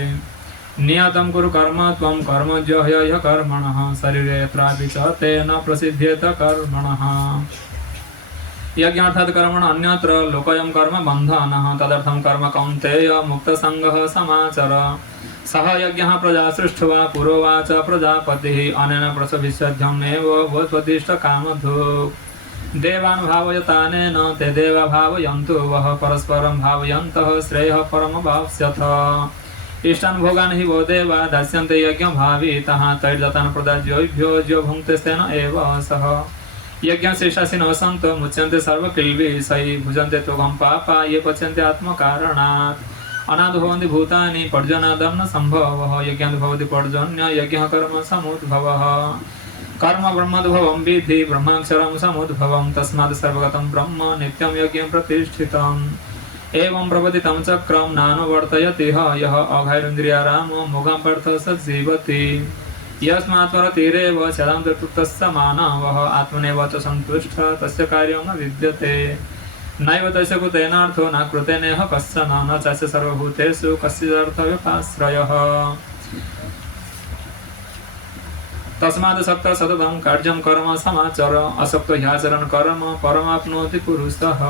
नियतं कुरु कर्म त्वं कर्मज्ञः ह्यः कर्मणः, शरीरे यत्रापि च तेन प्रसिद्ध्येत कर्मणः। यज्ञ अर्थात् कर्मण अन्यत्र लोकयं कर्म बन्धनः, तदर्थं कर्म कौन्तेय मुक्तसङ्गः समाचर। सह यज्ञः प्रजा सृष्ट्वा पुरोवाच प्रजापतिः, अनेन प्रसविष्यध्यमेव भूत्वदिष्टकामधुक्। देवान् भावयतानेन ते देवा भावयन्तु वः, परस्परं भावयन्तः श्रेयः परमवाप्स्यथ। इष्टान् भोगान् हि वो देवा दास्यन्ते यज्ञभावितः, तैर्दत्तान् प्रदाज्योभ्यो ज्यो भुङ्क्ते तेन एव सः। यज्ञशेषासिनः सन्तो मुच्यन्ते सर्वकिल्बिषैः, भुजन्ते तुभं पापा ये पच्यन्ते आत्मकारणात्। अनादो भवन्ति भूतानि पर्जनादं न सम्भवः यज्ञाद् भवति पर्जन्य यज्ञः कर्म समुद्भवः कर्म ब्रह्मोद्भवं विद्धि ब्रह्माक्षरं समुद्भवं तस्मात् सर्वगतं ब्रह्म नित्यं यज्ञं प्रतिष्ठितम् एवं प्रवदितं चक्रं नानुवर्तयति यः अघैरिन्द्रियारामो मोघं पार्थ स जीवति यस्मात् परतीरेव चलान्तर्तुक्तस्य मानवः आत्मनेव च सन्तुष्टः तस्य कार्यं न विद्यते नैव तस्य कृतेनार्थो न कृतेनेह कश्चन न चास्य सर्वभूतेषु कस्यर्थव्यपाश्रयः तस्मात् सक्तः सततं कार्यं कर्म समाचर असक्तो ह्याचरन् कर्म परमाप्नोति पुरुषः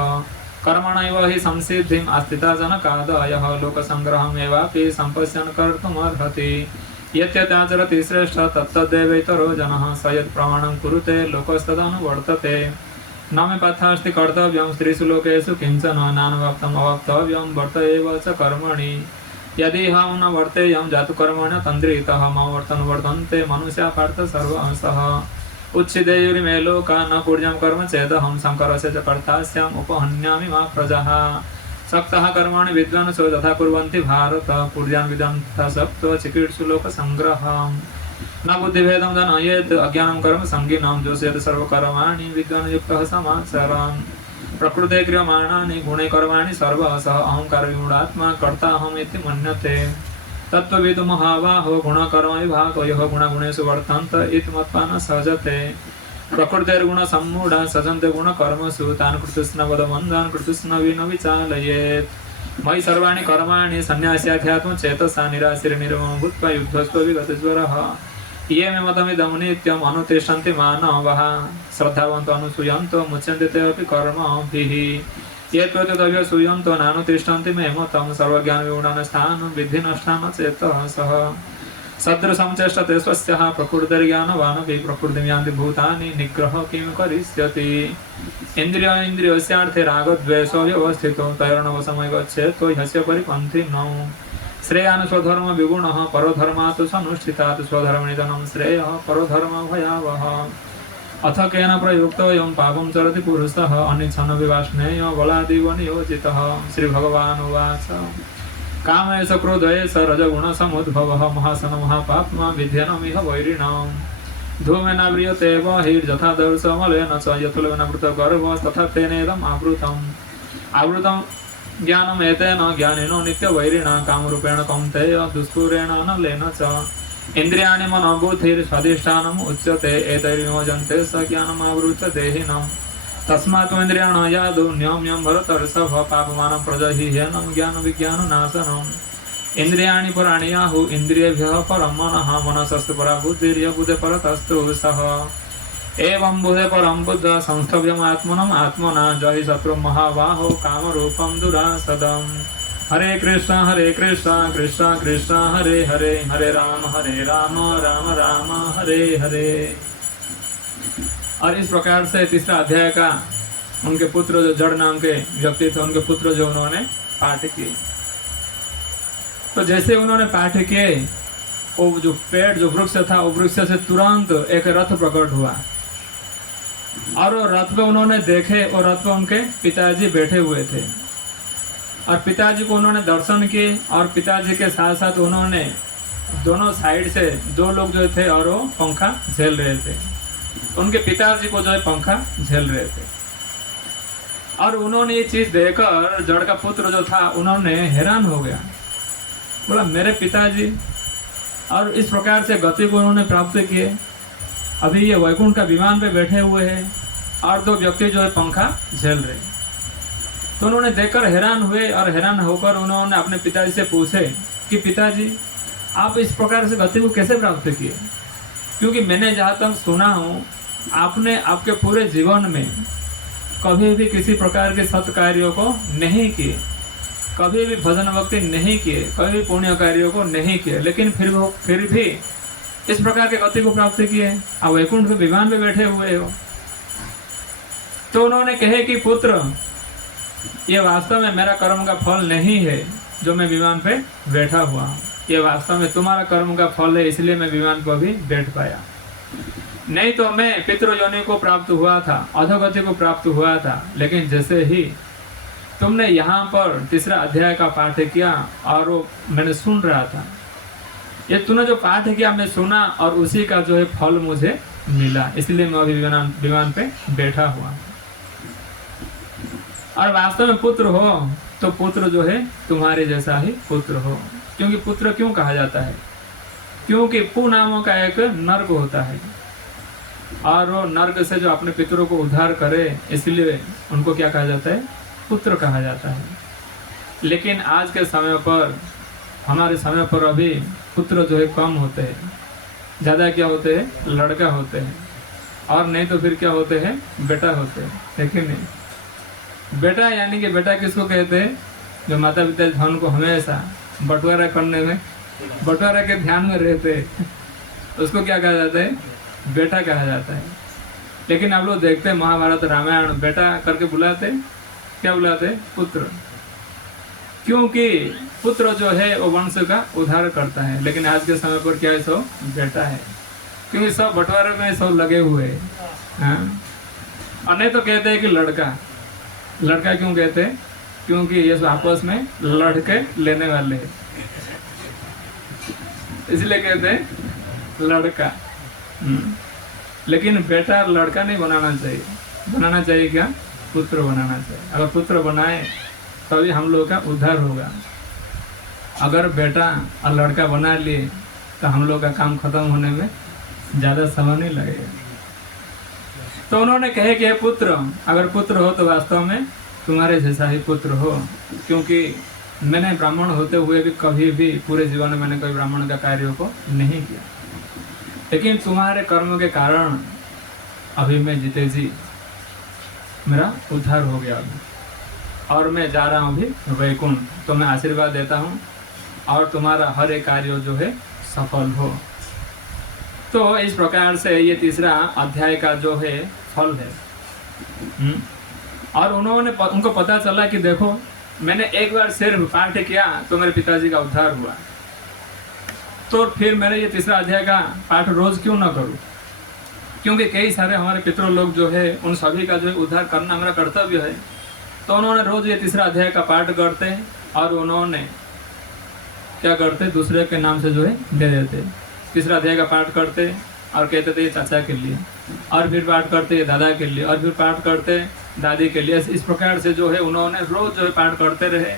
कर्मणैव हि संसिद्धिम् आस्थिता जनकादयः लोकसङ्ग्रहमेवापि सम्पश्यन् कर्तुमर्हति यत्यत्याचरति श्रेष्ठः तत्तदेवैतरो जनः स यत् प्रमाणं कुरुते लोकस्तदनुवर्तते न मे पार्थास्ति कर्तव्यं स्त्रीषु लोकेषु किञ्चन नानवक्तम् अवक्तव्यं वर्त एव च कर्मणि यदि हम न वर्तेयं जातु कर्मण्य तन्द्रितः वर्तन्ते मनुष्या पार्थ सर्वंसः उच्छिदेयुरिमे लोका न पूज्यं कर्म चेदहं शङ्करस्य च कर्तास्याम् उपहन्यामि मा प्रजाः सक्तः कर्माणि विद्वांसो तथा कुर्वन्ति भारत पूज्यान् विदन्ता सप्तो चिकीर्षु लोकसङ्ग्रहम् न बुद्धिभेदं जनयेत् अज्ञानं कर्म सङ्गिनं जोषयेत् सर्वकर्माणि विद्वान् युक्तः समाचरन् प्रकृते क्रियमाणानि गुणे कर्माणि सर्वशः अहंकार विमूढात्मा कर्ताहम् इति मन्यते तत्त्वविदु महाबाहो गुणकर्म विभागयोः गुणगुणेषु वर्तन्त इति मत्वा न सहजते प्रकृतेर्गुणसम्मूढा सजन्ते गुणकर्मसु तान् कृतस्नवदमन्दान् कृतस्नवि न विचालयेत् मयि सर्वाणि कर्माणि सन्न्यास्याध्यात्मचेतसा निराशिर्निर्ममो भूत्वा युद्धस्व विगतज्वरः ये मे मतमिदं नित्यम् अनुतिष्ठन्ति मानवः श्रद्धावन्तो अनुसूयन्तो मुच्यन्ते ते अपि कर्मभिः ये त्वतव्य सूयन्तो नानुतिष्ठन्ति मे मतं सर्वज्ञानविगुणान् स्थानं विद्धि नष्टान् चेतः सः सदृशं चेष्टते स्वस्यः प्रकृतिर्ज्ञानवानपि प्रकृतिं यान्ति भूतानि निग्रह किं करिष्यति इन्द्रियस्यार्थे रागद्वेषो व्यवस्थितो तैर्नवशमय गच्छेत् ह्यस्य परिपन्थिनौ श्रेयान् स्वधर्म विगुणः परोधर्मात् सनुष्ठितात् स्वधर्मनिधनं श्रेयः परोधर्म भयावः अथ केन प्रयुक्तोऽयं पापं चरति पुरुषः अनिच्छन्नविवाष्णेय बलादिव नियोजितः श्रीभगवानुवाच कामेश क्रोधेश रजगुणसमुद्भवः महासन महापाप्मा विध्यनमिह वैरिणां धूमेन व्रियते बहिर्यथा दर्शमलेन च यथुलेन पृथग्गर्भः तथा तेनेदम् आवृतं ज्ञानम् एतेन ज्ञानिनो नित्यवैरिणा कामरूपेण कौन्तेय दुष्पूरेण अनलेन च इन्द्रियाणि मनोबुद्धिर्स्वाधिष्ठानम् उच्यते एतैर्विमोचन्ते स ज्ञानमावृत्य देहिनम् तस्मात् इन्द्रियाणां यादो न्यम्यं भरतर्षभ पापमानं प्रजह्यनं ज्ञानविज्ञाननाशनम् इन्द्रियाणि पराणि याहुः इन्द्रियेभ्यः परं मनः मनसस्तु परा बुद्धिर्यबुधे परतस्तु सः एवं बुधे परं बुद्ध संस्थव्यमात्मनम् आत्मना जहि शत्रु महाबाहो कामरूपं दुरासदम् हरे कृष्ण कृष्ण कृष्ण हरे हरे हरे राम राम राम हरे हरे। और इस प्रकार से तीसरा अध्याय का उनके पुत्र जो जड़ नाम के व्यक्ति थे उनके पुत्र जो उन्होंने पाठ किए। तो जैसे उन्होंने पाठ किए वो जो पेड़ जो वृक्ष था वो वृक्ष से तुरंत एक रथ प्रकट हुआ और वो रथ पे उन्होंने देखे और रथ पे उनके पिताजी बैठे हुए थे और पिताजी को उन्होंने दर्शन किए और पिताजी के साथ साथ उन्होंने दोनों साइड से दो लोग जो थे और वो पंखा झेल रहे थे। उनके पिताजी को जो है पंखा झेल रहे थे और उन्होंने ये चीज देखकर जड़ का पुत्र जो था उन्होंने हैरान हो गया, बोला मेरे पिताजी, और इस प्रकार से गति को उन्होंने प्राप्त किए। अभी ये वैकुंठ का विमान पे बैठे हुए हैं और दो व्यक्ति जो है पंखा झेल रहे। तो उन्होंने देखकर हैरान हुए और हैरान होकर उन्होंने अपने पिताजी से पूछे कि पिताजी आप इस प्रकार से गति को कैसे प्राप्त किए, क्योंकि मैंने जहाँ तक सुना हूँ आपने आपके पूरे जीवन में कभी भी किसी प्रकार के सत्य कार्यों को नहीं किए, कभी भी भजन भक्ति नहीं किए, कभी भी पुण्य कार्यों को नहीं किए, लेकिन फिर भी इस प्रकार के गति को प्राप्त किए, आप वैकुंठ के विमान पे बैठे हुए हो। तो उन्होंने कहे कि पुत्र ये वास्तव में मेरा कर्म का फल नहीं है जो मैं विमान पे बैठा हुआ हूँ, ये वास्तव में तुम्हारा कर्म का फल है, इसलिए मैं विमान पर भी बैठ पाया, नहीं तो मैं पितृयोनि को प्राप्त हुआ था, अधोगति को प्राप्त हुआ था। लेकिन जैसे ही तुमने यहाँ पर तीसरा अध्याय का पाठ किया और वो मैंने सुन रहा था, ये तूने जो पाठ किया मैं सुना और उसी का जो है फल मुझे मिला, इसलिए मैं अभी विमान पे बैठा हुआ। और वास्तव में पुत्र हो तो पुत्र जो है तुम्हारे जैसा ही पुत्र हो। क्योंकि पुत्र क्यों कहा जाता है? क्योंकि पु नामों का एक नर्क होता है और वो नर्क से जो अपने पितरों को उद्धार करे, इसलिए उनको क्या कहा जाता है? पुत्र कहा जाता है। लेकिन आज के समय पर, हमारे समय पर अभी पुत्र जो है कम होते हैं, ज़्यादा क्या होते हैं? लड़का होते हैं, और नहीं तो फिर क्या होते हैं? बेटा होते हैं, है कि नहीं? बेटा यानी कि बेटा किसको कहते हैं? जो माता पिता धन को हमेशा बंटवारा करने में, बंटवारा के ध्यान में रहते हैं, उसको क्या कहा जाता है? बेटा कहा जाता है। लेकिन आप लोग देखते हैं महाभारत रामायण, बेटा करके बुलाते, क्या बुलाते? पुत्र। क्योंकि पुत्र जो है वो वंश का उद्धार करता है। लेकिन आज के समय पर क्या है? सो बेटा है, क्योंकि सब बंटवारे में सब लगे हुए हैं। हाँ? और नहीं तो कहते हैं कि लड़का। लड़का क्यों कहते हैं? क्योंकि ये सब आपस में लड़के लेने वाले हैं, इसलिए कहते हैं लड़का। लेकिन बेटा और लड़का नहीं बनाना चाहिए। बनाना चाहिए क्या? पुत्र बनाना चाहिए। अगर पुत्र बनाए तभी हम लोग का उद्धार होगा। अगर बेटा और लड़का बना लिए तो हम लोग का काम खत्म होने में ज़्यादा समय नहीं लगेगा। तो उन्होंने कहे कि पुत्र, अगर पुत्र हो तो वास्तव में तुम्हारे जैसा ही पुत्र हो। क्योंकि मैंने ब्राह्मण होते हुए भी कभी भी पूरे जीवन में मैंने कोई ब्राह्मण का कार्य को नहीं किया, लेकिन तुम्हारे कर्म के कारण अभी मैं जीते जी मेरा उद्धार हो गया अभी, और मैं जा रहा हूँ अभी वैकुंठ। तो मैं आशीर्वाद देता हूँ और तुम्हारा हर एक कार्य जो है सफल हो। तो इस प्रकार से ये तीसरा अध्याय का जो है फल है। और उनको पता चला कि देखो, मैंने एक बार सिर्फ पाठ किया तो मेरे पिताजी का उद्धार हुआ, तो फिर मैंने ये तीसरा अध्याय का पाठ रोज क्यों ना करूं? क्योंकि कई सारे हमारे पितरों लोग जो है उन सभी का जो है उद्धार करना मेरा कर्तव्य है। तो उन्होंने रोज ये तीसरा अध्याय का पाठ करते हैं और उन्होंने क्या करते? दूसरे के नाम से जो है दे देते। तीसरा अध्याय का पाठ करते और कहते थे ये चाचा के लिए, और फिर पाठ करते ये दादा के लिए, और फिर पाठ करते दादी के लिए। इस प्रकार से जो है उन्होंने रोज जो है पाठ करते रहे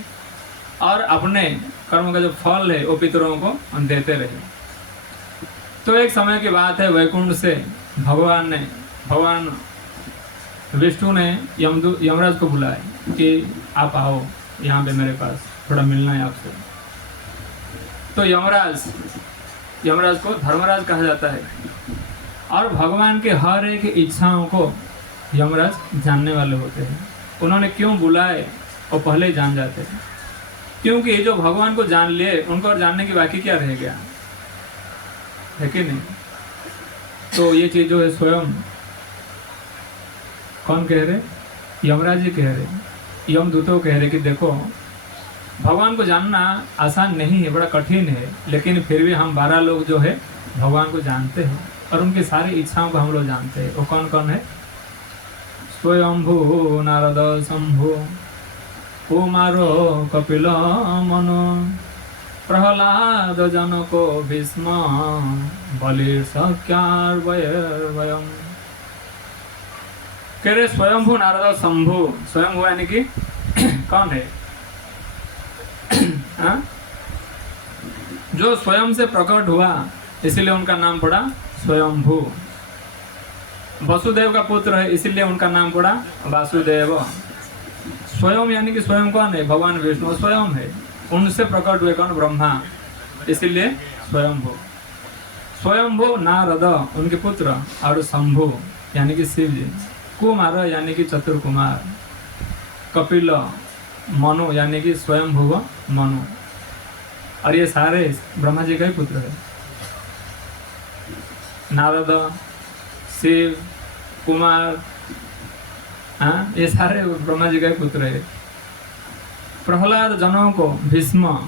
और अपने कर्म का जो फल है वो पितरों को देते रहे। तो एक समय की बात है, वैकुंठ से भगवान विष्णु ने यमराज को बुलाया कि आप आओ यहाँ पे मेरे पास, थोड़ा मिलना है आपसे। तो यमराज को धर्मराज कहा जाता है, और भगवान के हर एक इच्छाओं को यमराज जानने वाले होते हैं। उन्होंने क्यों बुलाए वो पहले ही जान जाते हैं, क्योंकि जो भगवान को जान लिए उनको और जानने की बाकी क्या रह गया, है कि नहीं? तो ये चीज जो है स्वयं कौन कह रहे? यमराज जी कह रहे, यमदूतों कह रहे कि देखो, भगवान को जानना आसान नहीं है, बड़ा कठिन है, लेकिन फिर भी हम 12 लोग जो है भगवान को जानते हैं और उनकी सारी इच्छाओं को हम लोग जानते हैं। वो कौन कौन है? स्वयंभू नारद शंभु कुमारो कपिल मनु प्रहलाद जनको भीष्म बलि सख्यार वयम। कह रहे स्वयंभू नारद शंभु। स्वयंभू यानी कि कौन है? हाँ? जो स्वयं से प्रकट हुआ, इसीलिए उनका नाम पड़ा स्वयंभू। वसुदेव का पुत्र है, इसीलिए उनका नाम पड़ा वासुदेव। स्वयं यानी कि स्वयं कौन है? भगवान विष्णु स्वयं है। उनसे प्रकट हुए कौन? ब्रह्मा, इसीलिए स्वयंभू। स्वयंभू नारद उनके पुत्र, और शंभु यानी कि शिव जी, कुमार यानी कि चतुर्कुमार, कपिल, मनु यानी कि स्वयंभुव मनु, और ये सारे ब्रह्मा जी का ही पुत्र है। नारद, शिव, कुमार, हाँ, ये सारे ब्रह्मा जी का ही पुत्र है। प्रहलाद जनों को भीष्म,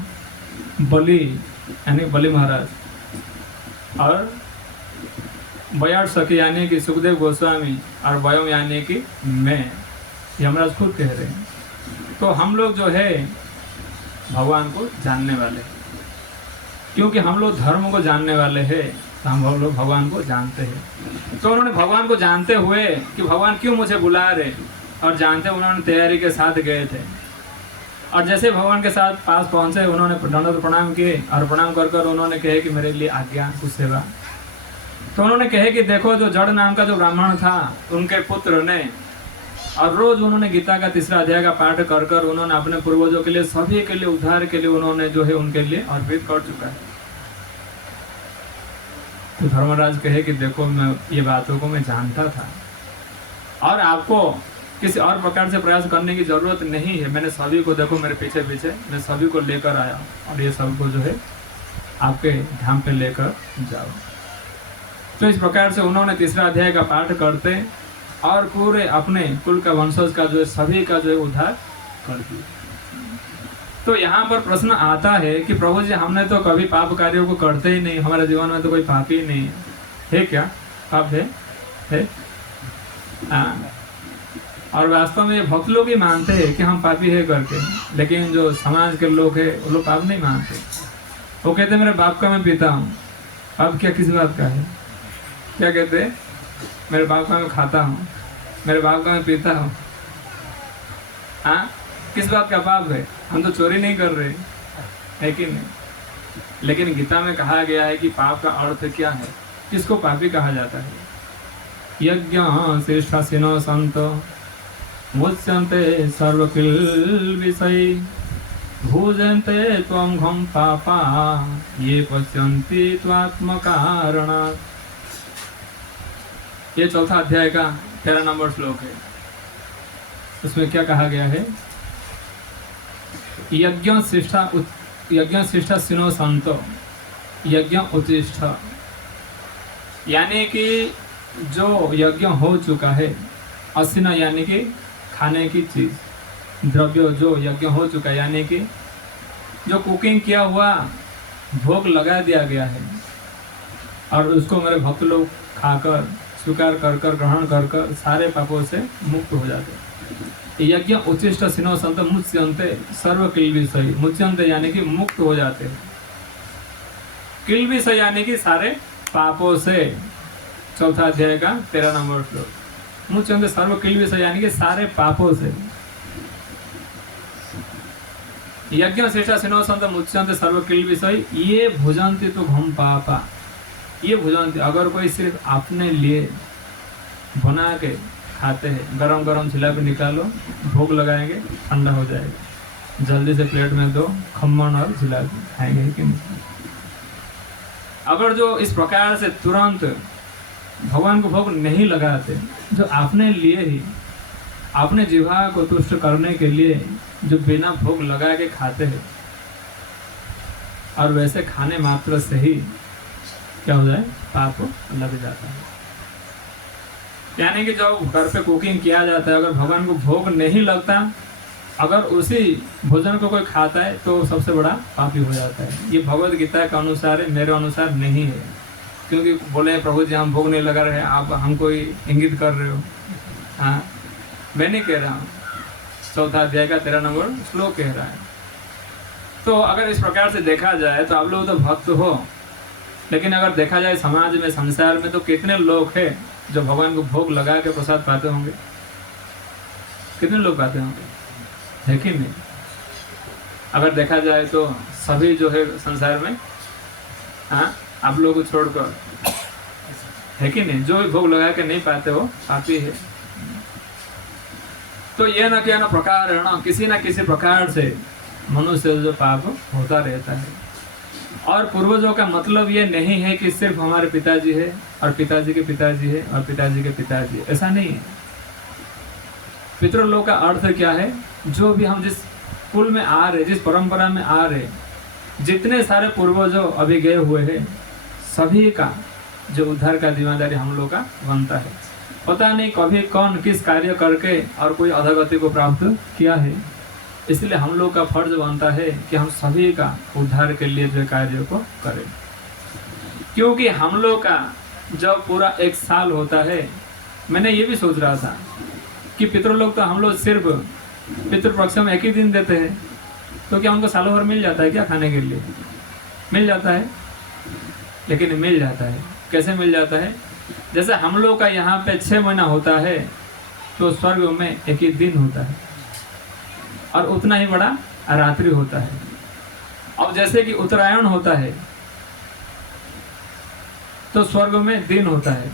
बलि यानी बलि महाराज, और बयार सखी यानी कि सुखदेव गोस्वामी, और वयम यानी कि मैं, यमराज खुद कह रहे हैं। तो हम लोग जो है भगवान को जानने वाले हैं, क्योंकि हम लोग धर्म को जानने वाले हैं, तो हम लोग भगवान को जानते हैं। तो उन्होंने भगवान को जानते हुए कि भगवान क्यों मुझे बुला रहे, और जानते उन्होंने तैयारी के साथ गए थे। और जैसे भगवान के साथ पास पहुंचे, उन्होंने दंडवत प्रणाम किए, और प्रणाम कर कर उन्होंने कहे कि मेरे लिए आज्ञा, कुछ सेवा। तो उन्होंने कहे कि देखो, जो जड़ नाम का जो ब्राह्मण था, उनके पुत्र ने, और रोज उन्होंने गीता का 3रा अध्याय का पाठ कर कर उन्होंने अपने पूर्वजों के लिए, सभी के लिए, उद्धार के लिए उन्होंने जो है उनके लिए अर्पित कर चुका है। तो धर्मराज कहे कि देखो, मैं ये बातों को मैं जानता था, और आपको किसी और प्रकार से प्रयास करने की जरूरत नहीं है। मैंने सभी को, देखो मेरे पीछे पीछे, मैं सभी को लेकर आया, और ये सबको जो है आपके धाम पे लेकर जाओ। तो इस प्रकार से उन्होंने 3रा अध्याय का पाठ करते और पूरे अपने कुल का, वंशज का जो है, सभी का जो है उद्धार कर दिया। तो यहाँ पर प्रश्न आता है कि प्रभु जी, हमने तो कभी पाप कार्यों को करते ही नहीं, हमारे जीवन में तो कोई पाप ही नहीं है क्या? पाप है? हाँ। और वास्तव में ये भक्त लोग ही मानते हैं कि हम पापी है करके, लेकिन जो समाज के लोग हैं वो लोग पाप नहीं मानते। वो कहते हैं मेरे बाप का मैं पीता हूँ। पाप क्या, किस बात का है? क्या कहते हैं? मेरे बाप का मैं खाता हूँ, मेरे बाप का मैं पीता हूँ। हाँ, किस बात का पाप है? हम तो चोरी नहीं कर रहे, है कि नहीं? लेकिन गीता में कहा गया है कि पाप का अर्थ क्या है, किसको पापी कहा जाता है? यज्ञ श्रेष्ठासिनो संत मुच्यन्ते सर्वकिल विषय भूजन्ते त्वं घम पापा ये पश्यन्ति त्वात्मकारणात्। ये 4था अध्याय का 13 नंबर श्लोक है। उसमें क्या कहा गया है? यज्ञ श्रेष्ठा सिनो संतो यज्ञ उत्तिष्ठ, यानी कि जो यज्ञ हो चुका है, असिना यानी कि खाने की चीज, द्रव्य जो यज्ञ हो चुका है, यानी कि जो कुकिंग किया हुआ भोग लगा दिया गया है, और उसको मेरे भक्त लोग खाकर, स्वीकार कर कर, ग्रहण कर कर सारे पापों से मुक्त हो जाते हैं। यज्ञ उच्चिष्ट सिनो संत मुच्यन्ते सर्व किल विषय, मुच्यन्ते यानी कि मुक्त हो जाते हैं, किल विषय यानी कि सारे पापों से। 4था अध्याय का 13 नंबर श्लोक, मुच्यन्ते सर्व किल विषय यानी कि सारे पापों से। यज्ञ श्रेष्ठ सिनो संत मुच्यन्ते सर्व किल विषय ये भुजन्ति तो घम पापा। ये भुजन्ति, अगर कोई सिर्फ अपने लिए बना के खाते हैं, गरम गरम जिलापी निकालो, भोग लगाएंगे, ठंडा हो जाएगा, जल्दी से प्लेट में दो खम्मन और जिलापी खाएंगे कि नहीं? अगर जो इस प्रकार से तुरंत भगवान को भोग नहीं लगाते, जो अपने लिए ही, अपने जिह्वा को तुष्ट करने के लिए जो बिना भोग लगा के खाते हैं, और वैसे खाने मात्र से ही क्या हो जाए? पाप लग जाता है। यानी कि जब घर पे कुकिंग किया जाता है, अगर भगवान को भोग नहीं लगता, अगर उसी भोजन को कोई खाता है, तो सबसे बड़ा पापी हो जाता है। ये भगवद गीता के अनुसार है, मेरे अनुसार नहीं है। क्योंकि बोले प्रभु जी हम भोग नहीं लगा रहे हैं, आप हमको इंगित कर रहे हो। हाँ, मैं नहीं कह रहा हूँ, 4था अध्याय का 13 नंबर श्लोक कह रहा है। तो अगर इस प्रकार से देखा जाए तो आप लोग तो भक्त हो, लेकिन अगर देखा जाए समाज में, संसार में, तो कितने लोग हैं जो भगवान को भोग लगा के प्रसाद पाते होंगे? कितने लोग पाते होंगे, है कि नहीं? अगर देखा जाए तो सभी जो है संसार में, हाँ, आप लोग को छोड़कर, है कि नहीं? जो भी भोग लगा के नहीं पाते हो पापी है। तो ये न क्या न प्रकार है ना, किसी न किसी प्रकार से मनुष्य जो पाप होता रहता है। और पूर्वजों का मतलब ये नहीं है कि सिर्फ हमारे पिताजी है, और पिताजी के पिताजी है, और पिताजी के पिताजी है, ऐसा नहीं है। पितृलोक का अर्थ क्या है? जो भी हम जिस कुल में आ रहे, जिस परंपरा में आ रहे, जितने सारे पूर्वजों अभी गए हुए हैं, सभी का जो उद्धार का जिम्मेदारी हम लोग का बनता है। पता नहीं कभी कौन किस कार्य करके और कोई अधोगति को प्राप्त किया है, इसलिए हम लोग का फर्ज बनता है कि हम सभी का उद्धार के लिए जो कार्य को करें। क्योंकि हम लोग का जब पूरा 1 साल होता है, मैंने ये भी सोच रहा था कि पितृलोक तो हम लोग सिर्फ पितृपक्ष में एक ही दिन देते हैं, तो क्या उनको सालों भर मिल जाता है क्या खाने के लिए? मिल जाता है, लेकिन मिल जाता है। कैसे मिल जाता है? जैसे हम लोग का यहाँ पे 6 महीना होता है, तो स्वर्ग में एक ही दिन होता है और उतना ही बड़ा रात्रि होता है। अब जैसे कि उत्तरायण होता है तो स्वर्ग में दिन होता है,